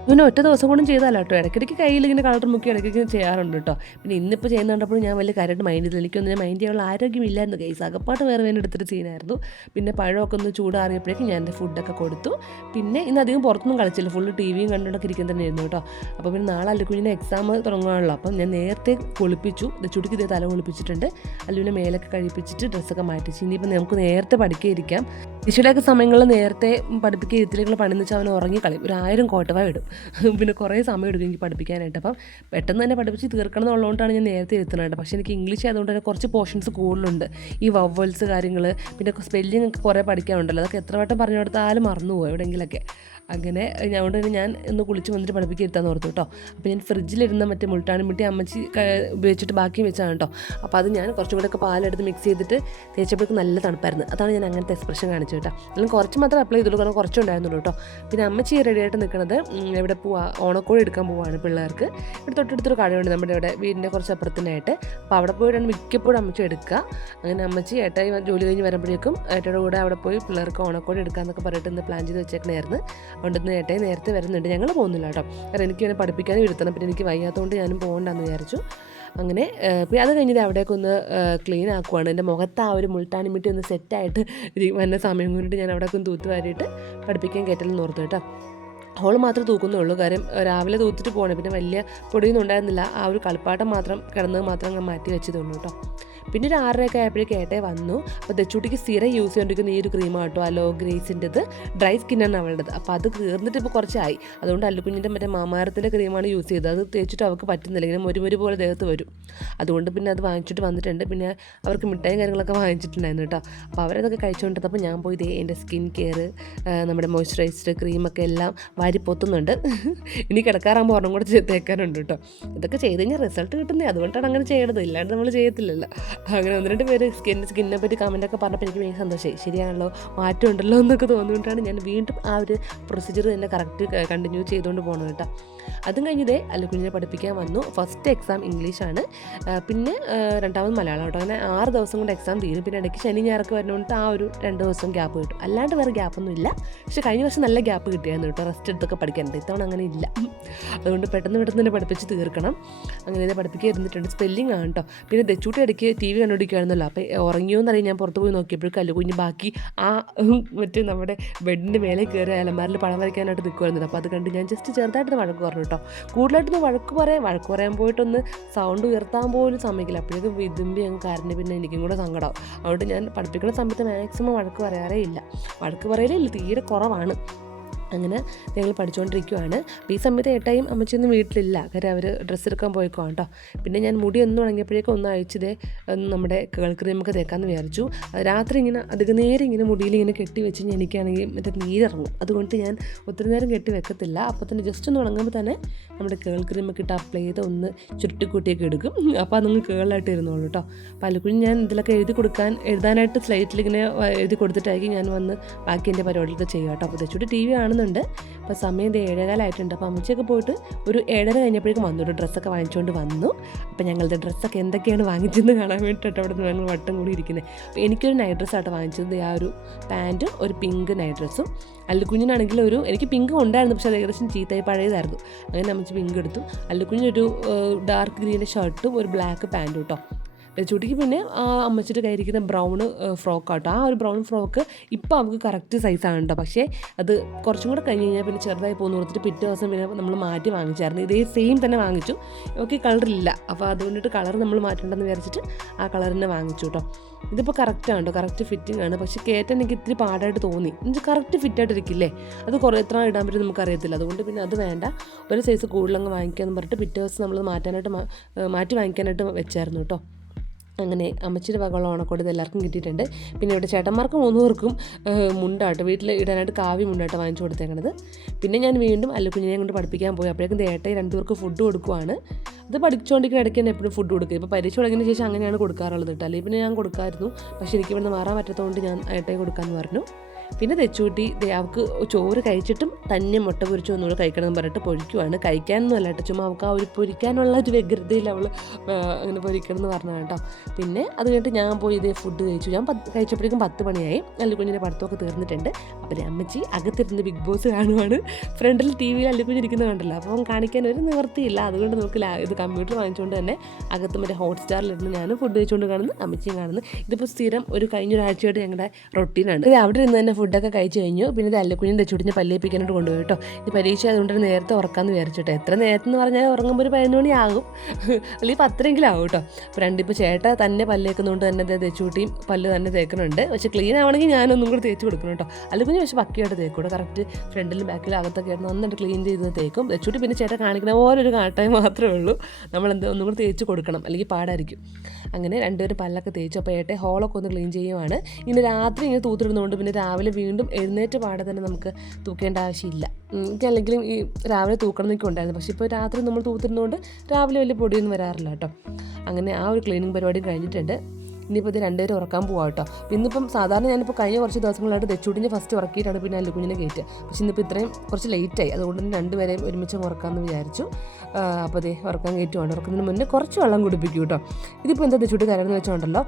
പിന്നെ ഒറ്റ ദിവസം കൊണ്ടും ചെയ്താലോ കേട്ടോ? ഇടയ്ക്കിടയ്ക്ക് കയ്യിൽ ഇങ്ങനെ കളർ മുക്കി ഇടയ്ക്കിടയ്ക്ക് ചെയ്യാറുണ്ട് കേട്ടോ. പിന്നെ ഇന്നിപ്പോൾ ചെയ്യുന്നുണ്ടപ്പോൾ ഞാൻ വലിയ കാര്യമായിട്ട് മൈൻഡ് ചെയ്തില്ല. എനിക്കൊന്നും മൈൻഡ് ചെയ്യാനുള്ള ആരോഗ്യമില്ലായിരുന്നു കേസ് അകപ്പാട്ട് വേറെ വേറെ എടുത്തിട്ട് സീനായിരുന്നു. പിന്നെ പഴമൊക്കെ ഒന്ന് ചൂടാറിയപ്പോഴേക്കും ഞാൻ എന്റെ ഫുഡൊക്കെ കൊടുത്തു. പിന്നെ ഇന്ന് അധികം പുറത്തൊന്നും കളിച്ചില്ല. ഫുൾ ടി വിയും കണ്ടുകൊണ്ടൊക്കെ ഇരിക്കാൻ തന്നെ ആയിരുന്നു കേട്ടോ. അപ്പോൾ പിന്നെ നാളെ അല്ലുക്കുഞ്ഞിന് എക്സാം തുടങ്ങുകയാണല്ലോ അപ്പം ഞാൻ നേരത്തെ കുളിപ്പിച്ചു. ചുടുക്കി ഇതേ തല കുളിപ്പിച്ചിട്ടുണ്ട്. അല്ലുവിനെ മേലൊക്കെ കഴിപ്പിച്ചിട്ട് ഡ്രസ്സൊക്കെ മാറ്റിച്ചു ഇനിയിപ്പോൾ നമുക്ക് നേരത്തെ പഠിക്കാതിരിക്കാം ഇഷയുടെയൊക്കെ സമയങ്ങളിൽ നേരത്തെ പഠിപ്പിക്കുക ഇരുത്തിലേക്കുള്ള പണിന്ന് വെച്ചാൽ അവൻ ഉറങ്ങിക്കളയും ഒരു ആയിരം കോട്ടവ ഇടും. പിന്നെ കുറേ സമയം എടുക്കും എനിക്ക് പഠിപ്പിക്കാനായിട്ട്. അപ്പം പെട്ടെന്ന് തന്നെ പഠിപ്പിച്ച് തീർക്കണം എന്നുള്ളതുകൊണ്ടാണ് ഞാൻ നേരത്തെ ഇരുത്തുന്നത് പക്ഷേ എനിക്ക് ഇംഗ്ലീഷ് ആയതുകൊണ്ട് തന്നെ കുറച്ച് പോർഷൻസ് കൂടുതലുണ്ട്. ഈ വവ്വൽസ് കാര്യങ്ങൾ പിന്നെ സ്പെല്ലിംഗ് ഒക്കെ കുറേ പഠിക്കാനുണ്ടല്ലോ. അതൊക്കെ എത്ര വട്ടം പറഞ്ഞു കൊടുത്താലും മറന്നു പോകും എവിടെയെങ്കിലൊക്കെ അങ്ങനെ തന്നെ ഞാൻ ഒന്ന് കുളിച്ച് വന്നിട്ട് പഠിപ്പിക്കാൻ ഓർത്തു കേട്ടോ. അപ്പോൾ ഞാൻ ഫ്രിഡ്ജിലിരുന്ന മറ്റേ മുൾട്ടാണി മുട്ടി അമ്മച്ചി ഉപയോഗിച്ചിട്ട് ബാക്കി വെച്ചാണ് കേട്ടോ. അപ്പോൾ അത് ഞാൻ കുറച്ചും കൂടെ ഒക്കെ പാലെടുത്ത് മിക്സ് ചെയ്തിട്ട് തേച്ചപ്പോഴേക്കും നല്ല തണുപ്പായിരുന്നു. അതാണ് ഞാൻ അങ്ങനത്തെ എക്സ്പ്രഷൻ കാണിച്ചു കേട്ടോ. അല്ലെങ്കിൽ കുറച്ച് മാത്രമേ അപ്ലൈ ചെയ്തുള്ളൂ കാരണം കുറച്ചുണ്ടായിരുന്നുള്ളൂ കേട്ടോ. പിന്നെ അമ്മച്ചി റെഡി ആയിട്ട് നിൽക്കുന്നത് ഇവിടെ പോവാ? ഓണക്കോഴി എടുക്കാൻ പോവാണ് പിള്ളേർക്ക്. ഇവിടെ തൊട്ടടുത്തൊരു കടയുണ്ട് നമ്മുടെ ഇവിടെ വീടിന്റെ കുറച്ച് അപ്പുറത്തിനായിട്ട്. അപ്പോൾ അവിടെ പോയിട്ടാണ് മിക്കപ്പോഴും അമ്മച്ചി എടുക്കുക. അങ്ങനെ അമ്മച്ചി ഏട്ടായി ജോലി കഴിഞ്ഞ് വരുമ്പോഴേക്കും ഏട്ടയുടെ കൂടെ അവിടെ പോയി പിള്ളേർക്ക് ഓണക്കോഴി എടുക്കാമെന്നൊക്കെ പറഞ്ഞിട്ട് ഇന്ന് പ്ലാൻ ചെയ്ത് വെച്ചേക്കണായിരുന്നു. അതുകൊണ്ട് ഇന്ന് നേരത്തെ വരുന്നുണ്ട്. ഞങ്ങൾ പോകുന്നില്ല കേട്ടോ. കാരണം എനിക്ക് ഇങ്ങനെ പഠിപ്പിക്കാനും ഇരുത്തണം. പിന്നെ എനിക്ക് വയ്യാത്തതുകൊണ്ട് ഞാനും പോകണ്ടെന്ന് വിചാരിച്ചു. അങ്ങനെ പിന്നെ അത് കഴിഞ്ഞിട്ട് അവിടെയൊക്കെ ഒന്ന് ക്ലീൻ ആക്കുവാണ്. എന്റെ മുഖത്ത് ആ ഒരു മുൾട്ടാണി മിട്ടി ഒന്ന് സെറ്റായിട്ട് വന്ന സമയം കൊണ്ടിട്ട് ഞാൻ അവിടെയൊക്കെ ഒന്ന് തൂത്ത് വാരിയിട്ട് പഠിപ്പിക്കാൻ കേട്ടില്ലെന്ന് ഓർത്തു കേട്ടോ. ഹോൾ മാത്രമേ തൂക്കുന്നുള്ളൂ. കാര്യം രാവിലെ തൂത്തിട്ട് പോകണം പിന്നെ വലിയ പൊടിയൊന്നും ഉണ്ടായിരുന്നില്ല. ആ ഒരു കളിപ്പാട്ടം മാത്രം കിടന്നത് മാത്രം ഞാൻ മാറ്റി വെച്ചതുള്ളൂ കേട്ടോ. പിന്നെ ഒരു ആറരയൊക്കെ ആയപ്പോഴേക്കും ഏട്ടേ വന്നു. അപ്പോൾ ദച്ചൂട്ടിക്ക് സ്ഥിരം യൂസ് ചെയ്തുകൊണ്ടിരിക്കുന്ന ഈ ഒരു ക്രീമാണ് കേട്ടോ അലോ ഗ്രേസിന്റെത് ഡ്രൈ സ്കിന്നാണ് അവളുടേത്. അപ്പോൾ അത് കീർന്നിട്ട് ഇപ്പോൾ കുറച്ചായി. അതുകൊണ്ട് അല്ലുകുഞ്ഞിന്റെ മറ്റേ മാമാരത്തിന്റെ ക്രീമാണ് യൂസ് ചെയ്തത്. അത് തേച്ചിട്ട് അവൾക്ക് പറ്റുന്നില്ല. ഇങ്ങനെ മൊരുമൊരു പോലെ ദേഹത്ത് വരും. അതുകൊണ്ട് പിന്നെ അത് വാങ്ങിച്ചിട്ട് വന്നിട്ടുണ്ട്. പിന്നെ അവർക്ക് മിഠായും കാര്യങ്ങളൊക്കെ വാങ്ങിച്ചിട്ടുണ്ടായിരുന്നു കേട്ടോ. അപ്പോൾ അവരതൊക്കെ കഴിച്ചുകൊണ്ടിരുന്നപ്പോൾ ഞാൻ പോയി ഇതേ എന്റെ സ്കിൻ കെയർ നമ്മുടെ മോയ്സ്ചറൈസ്ഡ് ക്രീമൊക്കെ എല്ലാം വാരി പൊത്തുന്നുണ്ട്. ഇനി കിടക്കാറാകുമ്പോൾ ഒരെണ്ണം കൂടെ തേക്കാനുണ്ട് കേട്ടോ. ഇതൊക്കെ ചെയ്ത് കഴിഞ്ഞാൽ റിസൾട്ട് കിട്ടുന്നേ. അതുകൊണ്ടാണ് അങ്ങനെ ചെയ്യേണ്ടത് ഇല്ലാണ്ട് നമ്മൾ ചെയ്യത്തില്ലല്ലോ. അങ്ങനെ ഒന്ന് രണ്ട് പേര് സ്കിൻ സ്കിന്നിനെ പറ്റി കമന്റൊക്കെ പറഞ്ഞപ്പോൾ എനിക്ക് ഭയങ്കര സന്തോഷമായി. ശരിയാണല്ലോ? മാറ്റം ഉണ്ടല്ലോ എന്നൊക്കെ തോന്നിയിട്ടാണ് ഞാൻ വീണ്ടും ആ ഒരു പ്രൊസീജിയർ തന്നെ കറക്റ്റ് കണ്ടിന്യൂ ചെയ്തുകൊണ്ട് പോകണം കേട്ടോ. അതും കഴിഞ്ഞതേ അല്ലുകുഞ്ഞിനെ പഠിപ്പിക്കാൻ വന്നു. ഫസ്റ്റ് എക്സാം ഇംഗ്ലീഷാണ് പിന്നെ രണ്ടാമത് മലയാളം കേട്ടോ. അങ്ങനെ ആറ് ദിവസം കൊണ്ട് എക്സാം തീരും. പിന്നെ ഇടയ്ക്ക് ശനി ഞായറൊക്കെ വരുന്നതുകൊണ്ട് ആ ഒരു രണ്ട് ദിവസം ഗ്യാപ്പ് കിട്ടും. അല്ലാണ്ട് വേറെ ഗ്യാപ്പൊന്നും ഇല്ല. പക്ഷെ കഴിഞ്ഞ വർഷം നല്ല ഗ്യാപ്പ് കിട്ടിയായിരുന്നു കേട്ടോ. റെസ്റ്റ് എടുത്തൊക്കെ പഠിക്കാനുണ്ട് ഇത്തവണ അങ്ങനെ ഇല്ല. അതുകൊണ്ട് പെട്ടെന്ന് പെട്ടെന്ന് തന്നെ പഠിപ്പിച്ച് തീർക്കണം. അങ്ങനെ തന്നെ പഠിപ്പിക്കാൻ ഇരുന്നിട്ടുണ്ട്. സ്പെല്ലിംഗ് ആണ് കേട്ടോ. പിന്നെ ദച്ചൂട്ടി ഇടയ്ക്ക് ടി വി കണ്ടുപിടിക്കുമായിരുന്നല്ലോ അപ്പോൾ ഉറങ്ങിയോന്നറിയാം ഞാൻ പുറത്ത് പോയി നോക്കിയപ്പോഴേക്കും കല്ലുകുഞ്ഞ് ബാക്കി ആ മറ്റേ നമ്മുടെ ബെഡിന്റെ മേലെ കയറി അലമാരിൽ പഴം വരയ്ക്കാനായിട്ട് നിൽക്കുമായിരുന്നു അപ്പോൾ അത് കണ്ട് ഞാൻ ജസ്റ്റ് ചെറുതായിട്ട് വഴക്ക് പറഞ്ഞു കേട്ടോ. കൂടുതലായിട്ടൊന്ന് വഴക്ക് പറയാൻ വഴക്ക് പറയാൻ പോയിട്ടൊന്ന് സൗണ്ട് ഉയർത്താൻ പോലും സമ്മതിക്കില്ല അപ്പോഴേക്കും വിതുമ്പി അങ്ങ് കാരന്റെ പിന്നെ എനിക്കും കൂടെ സങ്കടമാവും അതുകൊണ്ട് ഞാൻ പഠിപ്പിക്കുന്ന സമയത്ത് മാക്സിമം വഴക്ക് പറയാറേ ഇല്ല. വഴക്ക് പറയലേ ഇല്ല തീരെ കുറവാണ്. അങ്ങനെ ഞങ്ങൾ പഠിച്ചുകൊണ്ടിരിക്കുവാണ് ഈ സമയത്ത് ഏട്ടായും അമ്മച്ചിയൊന്നും വീട്ടിലില്ല. കാര്യം അവർ ഡ്രസ്സ് എടുക്കാൻ പോയിക്കോ കേട്ടോ. പിന്നെ ഞാൻ മുടി ഒന്ന് ഉണങ്ങിയപ്പോഴേക്കും ഒന്ന് അഴിച്ചതേ നമ്മുടെ കേൾ ക്രീമൊക്കെ തേക്കാമെന്ന് വിചാരിച്ചു. രാത്രി ഇങ്ങനെ അധികം നേരം ഇങ്ങനെ മുടിയിൽ ഇങ്ങനെ കെട്ടി വെച്ച് കഴിഞ്ഞാൽ എനിക്കാണെങ്കിൽ മറ്റേ നീരിറങ്ങും. അതുകൊണ്ട് ഞാൻ ഒത്തിരി നേരം കെട്ടി വെക്കത്തില്ല. അപ്പോൾ തന്നെ ജസ്റ്റ് ഒന്ന് ഉണങ്ങുമ്പോൾ തന്നെ നമ്മുടെ കേൾ ക്രീമൊക്കെ ഇട്ട് അപ്ലൈ ചെയ്ത് ഒന്ന് ചുരുട്ടിക്കൂട്ടിയൊക്കെ എടുക്കും. അപ്പോൾ അതൊന്ന് കേളായിട്ട് ഇരുന്നോളൂ കേട്ടോ. പലപ്പോഴും ഞാൻ ഇതിലൊക്കെ എഴുതി കൊടുക്കാൻ എഴുതാനായിട്ട് സ്ലൈറ്റിൽ ഇങ്ങനെ എഴുതി കൊടുത്തിട്ടായിരിക്കും ഞാൻ വന്ന് ബാക്കി എന്റെ പരിപാടികളൊക്കെ ചെയ്യുക കേട്ടോ. അപ്പോൾ തെച്ചുട്ടി ടി വി ആണെന്നുണ്ടെങ്കിൽ എടുക്കുന്നുണ്ട് അപ്പോൾ സമയം ഇത് ഏഴേകാലായിട്ടുണ്ട്. അപ്പോൾ അമ്മച്ചൊക്കെ പോയിട്ട് ഒരു ഏഴര കഴിഞ്ഞപ്പോഴേക്കും വന്നു. ഒരു ഡ്രസ്സൊക്കെ വാങ്ങിച്ചുകൊണ്ട് വന്നു. അപ്പോൾ ഞങ്ങളുടെ ഡ്രസ്സൊക്കെ എന്തൊക്കെയാണ് വാങ്ങിച്ചതെന്ന് കാണാൻ വേണ്ടിയിട്ട് അവിടെ നിന്ന് ഞങ്ങൾ വട്ടം കൂടി ഇരിക്കുന്നത് അപ്പോൾ എനിക്കൊരു നൈറ്റ് ഡ്രസ്സായിട്ട് വാങ്ങിച്ചത്. ആ ഒരു പാന്റും ഒരു പിങ്ക് നൈറ്റ് ഡ്രസ്സും അല്ലുക്കുഞ്ഞിനാണെങ്കിൽ ഒരു എനിക്ക് പിങ്ക് ഉണ്ടായിരുന്നു പക്ഷേ അത് ഏകദേശം ചീത്തയായി പഴയതായിരുന്നു. അങ്ങനെ നമ്മൾ പിങ്ക് എടുത്തു. അല്ലുക്കുഞ്ഞിനൊരു ഡാർക്ക് ഗ്രീൻ ഷർട്ടും ഒരു ബ്ലാക്ക് പാന്റും കേട്ടോ ചുട്ടിക്ക് പിന്നെ അമ്മച്ചിട്ട് കയ്യിരിക്കുന്ന ബ്രൗൺ ഫ്രോക്ക് ആട്ടോ. ആ ഒരു ബ്രൗൺ ഫ്രോക്ക് ഇപ്പോൾ അവൾക്ക് കറക്റ്റ് സൈസാണ് കേട്ടോ പക്ഷേ അത് കുറച്ചും കൂടെ കഴിഞ്ഞ് കഴിഞ്ഞാൽ പിന്നെ ചെറുതായി പോകുന്ന കൊടുത്തിട്ട് പിറ്റേ ദിവസം പിന്നെ നമ്മൾ മാറ്റി വാങ്ങിച്ചായിരുന്നു. ഇതേ സെയിം തന്നെ വാങ്ങിച്ചു. ഓക്കെ കളറില്ല അപ്പോൾ അതുകൊണ്ടിട്ട് കളർ നമ്മൾ മാറ്റണ്ടെന്ന് വിചാരിച്ചിട്ട് ആ കളർ തന്നെ വാങ്ങിച്ചു കേട്ടോ ഇതിപ്പോൾ കറക്റ്റാണ് കേട്ടോ കറക്റ്റ് ഫിറ്റിംഗ് ആണ്. പക്ഷേ കയറ്റാൻ എനിക്ക് ഇത്തിരി പാടായിട്ട് തോന്നി. എനിക്ക് കറക്റ്റ് ഫിറ്റായിട്ട് ഇരിക്കില്ലേ അത് കുറേ എത്ര ഇടാൻ പറ്റും നമുക്കറിയത്തില്ല. അതുകൊണ്ട് പിന്നെ അത് വേണ്ട. ഒരു സൈസ് കൂടുതലങ്ങ് വാങ്ങിക്കാമെന്ന് പറഞ്ഞിട്ട് പിറ്റേ ദിവസം നമ്മൾ മാറ്റാനായിട്ട് മാറ്റി വാങ്ങിക്കാനായിട്ട് വെച്ചായിരുന്നു കേട്ടോ അങ്ങനെ അമ്മച്ചിയുടെ വകയുള്ള ഓണക്കോടി എല്ലാവർക്കും കിട്ടിയിട്ടുണ്ട്. പിന്നെ ഇവിടെ ചേട്ടന്മാർക്ക് മൂന്നുപേർക്കും മുണ്ടാട്ട്. വീട്ടിൽ ഇടാനായിട്ട് കാവ്യ മുണ്ടാട്ടോ വാങ്ങിച്ചു കൊടുത്തേക്കണത്. പിന്നെ ഞാൻ വീണ്ടും അല്ലുക്കുഞ്ഞിനെ കൊണ്ട് പഠിപ്പിക്കാൻ പോയി. അപ്പോഴേക്കും ദേട്ടയെ രണ്ടുപേർക്ക് ഫുഡ് കൊടുക്കുവാണ്. അത് പഠിച്ചുകൊണ്ടിരിക്കുന്ന ഇടയ്ക്ക് തന്നെ എപ്പോഴും ഫുഡ് കൊടുക്കുക ഇപ്പോൾ പരീക്ഷ തുടങ്ങിയതിന് ശേഷം അങ്ങനെയാണ് കൊടുക്കാറുള്ളത് കേട്ടോ. അല്ലെങ്കിൽ പിന്നെ ഞാൻ കൊടുക്കാമായിരുന്നു പക്ഷേ എനിക്ക് ഇവിടുന്ന് മാറാൻ പറ്റാത്തതുകൊണ്ട് ഞാൻ ഏട്ടയെ കൊടുക്കാമെന്ന് പറഞ്ഞു. പിന്നെ തെച്ചുകൂട്ടി അവൾക്ക് ചോറ് കഴിച്ചിട്ടും തന്നെ മുട്ട പൊരിച്ചു ഒന്നുകൂടെ കഴിക്കണം എന്ന് പറഞ്ഞിട്ട് പൊരിക്കുവാണ്. കഴിക്കാനൊന്നും അല്ല കേട്ടോ ചുമ്മാ അവൾക്ക് ആ ഒരു പൊരിക്കാനുള്ള ഒരു വ്യഗ്രതയിൽ അവൾ അങ്ങനെ പൊരിക്കണം എന്ന് പറഞ്ഞു കേട്ടോ. പിന്നെ അത് കഴിഞ്ഞിട്ട് ഞാൻ പോയി ഇതേ ഫുഡ് കഴിച്ചു. ഞാൻ പത്ത് കഴിച്ചപ്പോഴേക്കും പത്ത് മണിയായി. അല്ലുകുഞ്ഞിന്റെ പടത്തൊക്കെ തീർന്നിട്ടുണ്ട്. അപ്പോൾ അമ്മച്ചി അകത്തിരുന്ന് ബിഗ് ബോസ് കാണുവാണ്. ഫ്രണ്ടിൽ ടി വിയിൽ അല്ലുകുഞ്ഞിരിക്കുന്നത് കണ്ടല്ലോ. അപ്പം കാണിക്കാൻ ഒരു നിവർത്തിയില്ല അതുകൊണ്ട് നമുക്ക് ഇത് കമ്പ്യൂട്ടർ വാങ്ങിച്ചുകൊണ്ട് തന്നെ അകത്ത് മറ്റേ ഹോട്ട്സ്റ്റാറിലിരുന്ന് ഞാൻ ഫുഡ് കഴിച്ചുകൊണ്ട് കാണുന്നു. അമ്മച്ചിയും കാണുന്നു. ഇതിപ്പോൾ സ്ഥിരം ഒരു കഴിഞ്ഞൊരാഴ്ചയായിട്ട് ഞങ്ങളുടെ റൊട്ടീനാണ് അവിടെ ഇരുന്ന് തന്നെ ഫുഡൊക്കെ കഴിച്ചു കഴിഞ്ഞു. പിന്നെ ഇത് അല്ലക്കുഞ്ഞും തെച്ചുടിഞ്ഞ് പല്ലേപ്പിക്കാനായിട്ട് കൊണ്ടുപോയി കേട്ടോ. ഇത് പരീക്ഷ അതുകൊണ്ട് നേരത്തെ ഉറക്കാമെന്ന് വിചാരിച്ചിട്ട്. എത്ര നേരത്തെ എന്ന് പറഞ്ഞാൽ ഉറങ്ങുമ്പോൾ ഒരു പതിനൊന്ന് മണിയാകും. അല്ലെങ്കിൽ പത്തരെങ്കിലും ആകും കേട്ടോ അപ്പോൾ രണ്ടിപ്പോൾ ചേട്ട തന്നെ പല്ലേക്കുന്നതുകൊണ്ട് തന്നെ തെച്ചുകൂട്ടിയും പല്ല് തന്നെ തേക്കുന്നുണ്ട്. പക്ഷേ ക്ലീൻ ആവണമെങ്കിൽ ഞാനൊന്നും കൂടി തേച്ച് കൊടുക്കണം കേട്ടോ. അല്ലക്കുഞ്ഞ് പക്ഷേ പക്കിയായിട്ട് തേക്കും കേട്ടോ കറക്റ്റ് ഫ്രണ്ടിലും ബാക്കിലും അകത്തൊക്കെ ആയിട്ട് നന്നായിട്ട് ക്ലീൻ ചെയ്ത് തേക്കും. തെച്ചുകൂട്ടി പിന്നെ ചേട്ട കാണിക്കുന്ന പോലെ കാട്ടായി മാത്രമേ ഉള്ളൂ. നമ്മൾ എന്താ ഒന്നും കൂടി തേച്ച് കൊടുക്കണം. അല്ലെങ്കിൽ പാടായിരിക്കും. അങ്ങനെ രണ്ടുപേരും പല്ലൊക്കെ തേച്ചു. അപ്പോൾ ഏട്ടെ ഹോളൊക്കെ ഒന്ന് ക്ലീൻ ചെയ്യുവാണ്. ഇങ്ങനെ രാത്രി ഇങ്ങനെ തൂത്തിടുന്നതുകൊണ്ട് പിന്നെ രാവിലെ വീണ്ടും എഴുന്നേറ്റ് പാടെ തന്നെ നമുക്ക് തൂക്കേണ്ട ആവശ്യമില്ല. അല്ലെങ്കിലും ഈ രാവിലെ തൂക്കണം എന്നൊക്കെ ഉണ്ടായിരുന്നു. പക്ഷേ ഇപ്പോൾ രാത്രി നമ്മൾ തൂത്തിരുന്നതുകൊണ്ട് രാവിലെ വലിയ പൊടിയൊന്നും വരാറില്ല കേട്ടോ. അങ്ങനെ ആ ഒരു ക്ലീനിങ് പരിപാടി കഴിഞ്ഞിട്ടുണ്ട്. ഇനിയിപ്പോൾ ഇത് രണ്ടുപേരും ഉറക്കാൻ പോവാം കേട്ടോ. ഇന്നിപ്പം സാധാരണ ഞാനിപ്പോൾ കഴിഞ്ഞ കുറച്ച് ദിവസങ്ങളായിട്ട് തെച്ചുടിഞ്ഞ് ഫസ്റ്റ് ഉറക്കിയിട്ടാണ് പിന്നെ അല്ലുകുഞ്ഞിനെ കയറ്റുക പക്ഷേ ഇന്നിപ്പോൾ ഇത്രയും കുറച്ച് ലേറ്റായി അതുകൊണ്ട് തന്നെ രണ്ടുപേരെയും ഒരുമിച്ച് ഉറക്കാമെന്ന് വിചാരിച്ചു. അപ്പോൾ അതേ ഉറക്കാൻ കയറ്റുവാണ് ഉറക്കുന്നതിന് മുന്നേ കുറച്ച് വെള്ളം കുടിപ്പിക്കും കേട്ടോ. ഇതിപ്പോൾ എന്താ തെച്ചുടി കാര്യമെന്ന് വെച്ചോണ്ടല്ലോ.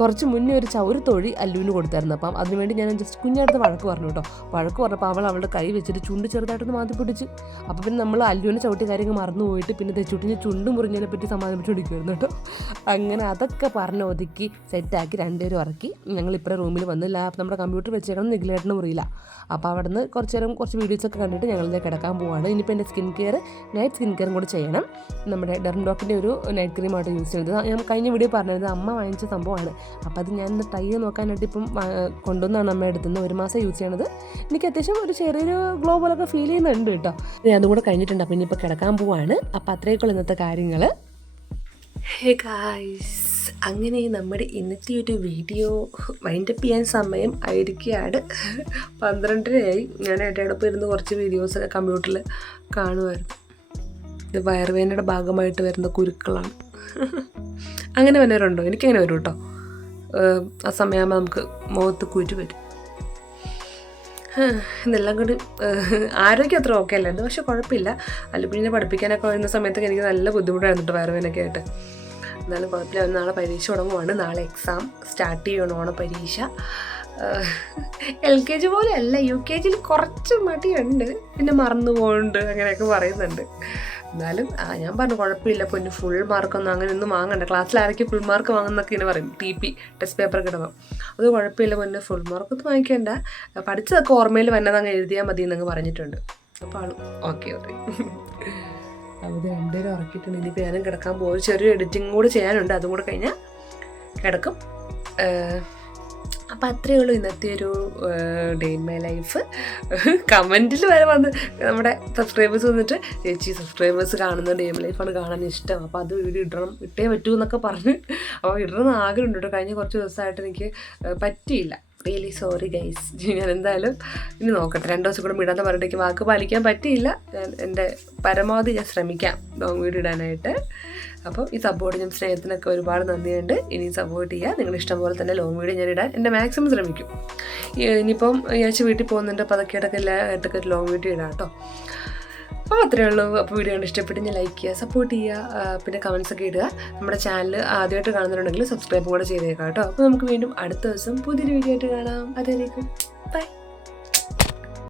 കുറച്ച് മുന്നേ ഒരു ഒരു തൊഴി അല്ലുവിന് കൊടുത്തായിരുന്നു. അപ്പം അതിനുവേണ്ടി ഞാൻ ജസ്റ്റ് കുഞ്ഞടുത്ത് വഴക്ക് പറഞ്ഞു കേട്ടോ. വഴക്ക് പറഞ്ഞപ്പോൾ അവൾ അവളുടെ കൈ വെച്ചിട്ട് ചുണ്ട് ചെറുതായിട്ടൊന്ന് മാറ്റി പിടിച്ച്. അപ്പോൾ പിന്നെ നമ്മൾ അല്ലുവിനെ ചവിട്ടി കാര്യങ്ങൾ മറന്നു പോയിട്ട് പിന്നെ തെച്ചുട്ടിന് ചുണ്ട് മുറിഞ്ഞതിനെ പറ്റി സമാധാനിപ്പിച്ചുകൊണ്ടിരിക്കുമായിരുന്നു കേട്ടോ. അങ്ങനെ അതൊക്കെ പറഞ്ഞ് ഒതുക്കി സെറ്റാക്കി രണ്ടുപേരും ഇറക്കി ഞങ്ങൾ ഇപ്പറേ റൂമിൽ വന്ന് ലാപ്പ് നമ്മുടെ കമ്പ്യൂട്ടർ വെച്ചേക്കണം നിഖിലേട്ടന് മുറിയില്ല അപ്പോൾ അവിടെ നിന്ന് കുറച്ച് നേരം കുറച്ച് വീഡിയോസൊക്കെ കണ്ടിട്ട് ഞങ്ങളിത് കിടക്കാൻ പോവാണ്. ഇനിയിപ്പോൾ എന്റെ സ്കിൻ കെയർ നൈറ്റ് സ്കിൻ കെയറും കൂടെ ചെയ്യണം. നമ്മുടെ ഡെർമഡോക്കിന്റെ ഒരു നൈറ്റ് ക്രീമായിട്ട് യൂസ് ചെയ്യുന്നത് ഞാൻ കഴിഞ്ഞ വീഡിയോ പറഞ്ഞത് അമ്മ വാങ്ങിച്ച സംഭവമാണ്. അപ്പോൾ അത് ഞാൻ ട്രൈ ചെയ്ത് നോക്കാനായിട്ട് ഇപ്പം കൊണ്ടുവന്നാണ് അമ്മ എടുത്തുന്നത്. ഒരു മാസം യൂസ് ചെയ്യണത്. എനിക്ക് അത്യാവശ്യം ഒരു ചെറിയൊരു ഗ്ലോ പോലൊക്കെ ഫീൽ ചെയ്യുന്നുണ്ട് കേട്ടോ. അതും കൂടെ കഴിഞ്ഞിട്ടുണ്ട്. അപ്പോൾ ഇനിയിപ്പോൾ കിടക്കാൻ പോവാണ്. അപ്പോൾ അത്രയൊക്കെയുള്ള ഇന്നത്തെ കാര്യങ്ങൾ ഹേ ഗായ്സ് അങ്ങനെ നമ്മുടെ ഇന്നത്തെ ഒരു വീഡിയോ വൈൻഡപ്പ് ചെയ്യാൻ സമയം ആയിരിക്കുകയാണ്. പന്ത്രണ്ടരയായി. ഞാൻ ഏട്ടയോടൊപ്പം ഇരുന്ന് കുറച്ച് വീഡിയോസൊക്കെ കമ്പ്യൂട്ടറിൽ കാണുമായിരുന്നു. ഇത് വയറുവേദനയുടെ ഭാഗമായിട്ട് വരുന്ന കുരുക്കളാണ്. അങ്ങനെ വന്നവരുണ്ടോ? എനിക്കങ്ങനെ വരും കേട്ടോ. ആ സമയമാകുമ്പോൾ നമുക്ക് മുഖത്ത് കുരു വരും. ഇതെല്ലാം കൂടി ആരോഗ്യം അത്ര ഓക്കെ അല്ലായിരുന്നു. പക്ഷെ കുഴപ്പമില്ല. അല്ലെങ്കിൽ പഠിപ്പിക്കാനൊക്കെ വരുന്ന സമയത്തൊക്കെ എനിക്ക് നല്ല ബുദ്ധിമുട്ടായിരുന്നു കേട്ടോ വയറുവേനൊക്കെ ആയിട്ട്. എന്നാലും കുഴപ്പമില്ല. നാളെ പരീക്ഷ തുടങ്ങുവാണ്. നാളെ എക്സാം സ്റ്റാർട്ട് ചെയ്യണം ഓണ പരീക്ഷ. എൽ കെ ജി പോലെ അല്ല യു കെ ജിയിൽ കുറച്ച് മടിയുണ്ട്. പിന്നെ മറന്നു പോകുന്നുണ്ട് അങ്ങനെയൊക്കെ പറയുന്നുണ്ട്. എന്നാലും ഞാൻ പറഞ്ഞു കുഴപ്പമില്ല. പൊന്നു ഫുൾ മാർക്കൊന്നും അങ്ങനെയൊന്നും വാങ്ങണ്ട. ക്ലാസ്സിൽ ആരൊക്കെ ഫുൾ മാർക്ക് വാങ്ങുന്നൊക്കെ ഇങ്ങനെ പറയും. ടി പി ടെസ്റ്റ് പേപ്പർ കിടന്നു അത് കുഴപ്പമില്ല പൊന്നെ. ഫുൾ മാർക്കൊന്നും വാങ്ങിക്കേണ്ട. പഠിച്ചതൊക്കെ ഓർമ്മയിൽ വന്നതങ്ങ് എഴുതിയാൽ മതി എന്നങ്ങ് പറഞ്ഞിട്ടുണ്ട്. അപ്പോൾ ഓക്കെ പറയും അപ്പോൾ ഇത് രണ്ടുപേരും ഉറക്കിയിട്ടുണ്ട്. ഇനി ഞാനും കിടക്കാൻ പോകും ചെറിയ എഡിറ്റിംഗ് കൂടെ ചെയ്യാനുണ്ട്. അതും കൂടെ കഴിഞ്ഞാൽ കിടക്കും. അപ്പോൾ അത്രയേ ഉള്ളൂ ഇന്നത്തെ ഒരു ഡേ ഇൻ മൈ ലൈഫ് കമന്റിൽ വരെ വന്ന് നമ്മുടെ സബ്സ്ക്രൈബേഴ്സ് വന്നിട്ട് ചേച്ചി സബ്സ്ക്രൈബേഴ്സ് കാണുന്ന ഡേ ഇൻ ലൈഫാണ് കാണാൻ ഇഷ്ടം. അപ്പോൾ അത് വീഡിയോ ഇടണം. ഇട്ടേ പറ്റൂ എന്നൊക്കെ പറഞ്ഞ്. അപ്പോൾ ഇടണമെന്ന് ആഗ്രഹമുണ്ട് കഴിഞ്ഞ കുറച്ച് ദിവസമായിട്ട് എനിക്ക് പറ്റിയില്ല. Really sorry guys. ഞാൻ എന്തായാലും ഇനി നോക്കട്ടെ. രണ്ട് ദിവസം കൂടെ വിടാന്ന് പറഞ്ഞിട്ട് വാക്ക് പാലിക്കാൻ പറ്റിയില്ല. ഞാൻ എന്റെ പരമാവധി ഞാൻ ശ്രമിക്കാം. ലോങ് വീഡിയോ ഇടാനായിട്ട്. അപ്പോൾ ഈ സപ്പോർട്ടിനും സ്നേഹത്തിനൊക്കെ ഒരുപാട് നന്ദിയുണ്ട്. ഇനി സപ്പോർട്ട് ചെയ്യുക നിങ്ങൾ ഇഷ്ടം പോലെ തന്നെ ലോങ് വീഡിയോ ഞാൻ ഇടാൻ എന്റെ മാക്സിമം ശ്രമിക്കും. ഇനിയിപ്പം ആഴ്ച വീട്ടിൽ പോകുന്നുണ്ട്. അപ്പോൾ അതൊക്കെ ഇടയ്ക്ക് എല്ലാ ലോങ് വീഡിയോ ഇടാം കേട്ടോ. അപ്പോൾ അത്രയേ ഉള്ളൂ. അപ്പോൾ വീഡിയോ കണ്ട് ഇഷ്ടപ്പെട്ട് ലൈക്ക് ചെയ്യുക സപ്പോർട്ട് ചെയ്യുക പിന്നെ കമൻസ് ഒക്കെ ഇടുക. നമ്മുടെ ചാനൽ ആദ്യമായിട്ട് കാണുന്നുണ്ടെങ്കിൽ സബ്സ്ക്രൈബ് കൂടെ ചെയ്തേക്കാം കേട്ടോ. അപ്പോൾ നമുക്ക് വീണ്ടും അടുത്ത ദിവസം പുതിയൊരു വീഡിയോ ആയിട്ട് കാണാം. അതായിരിക്കും ബൈ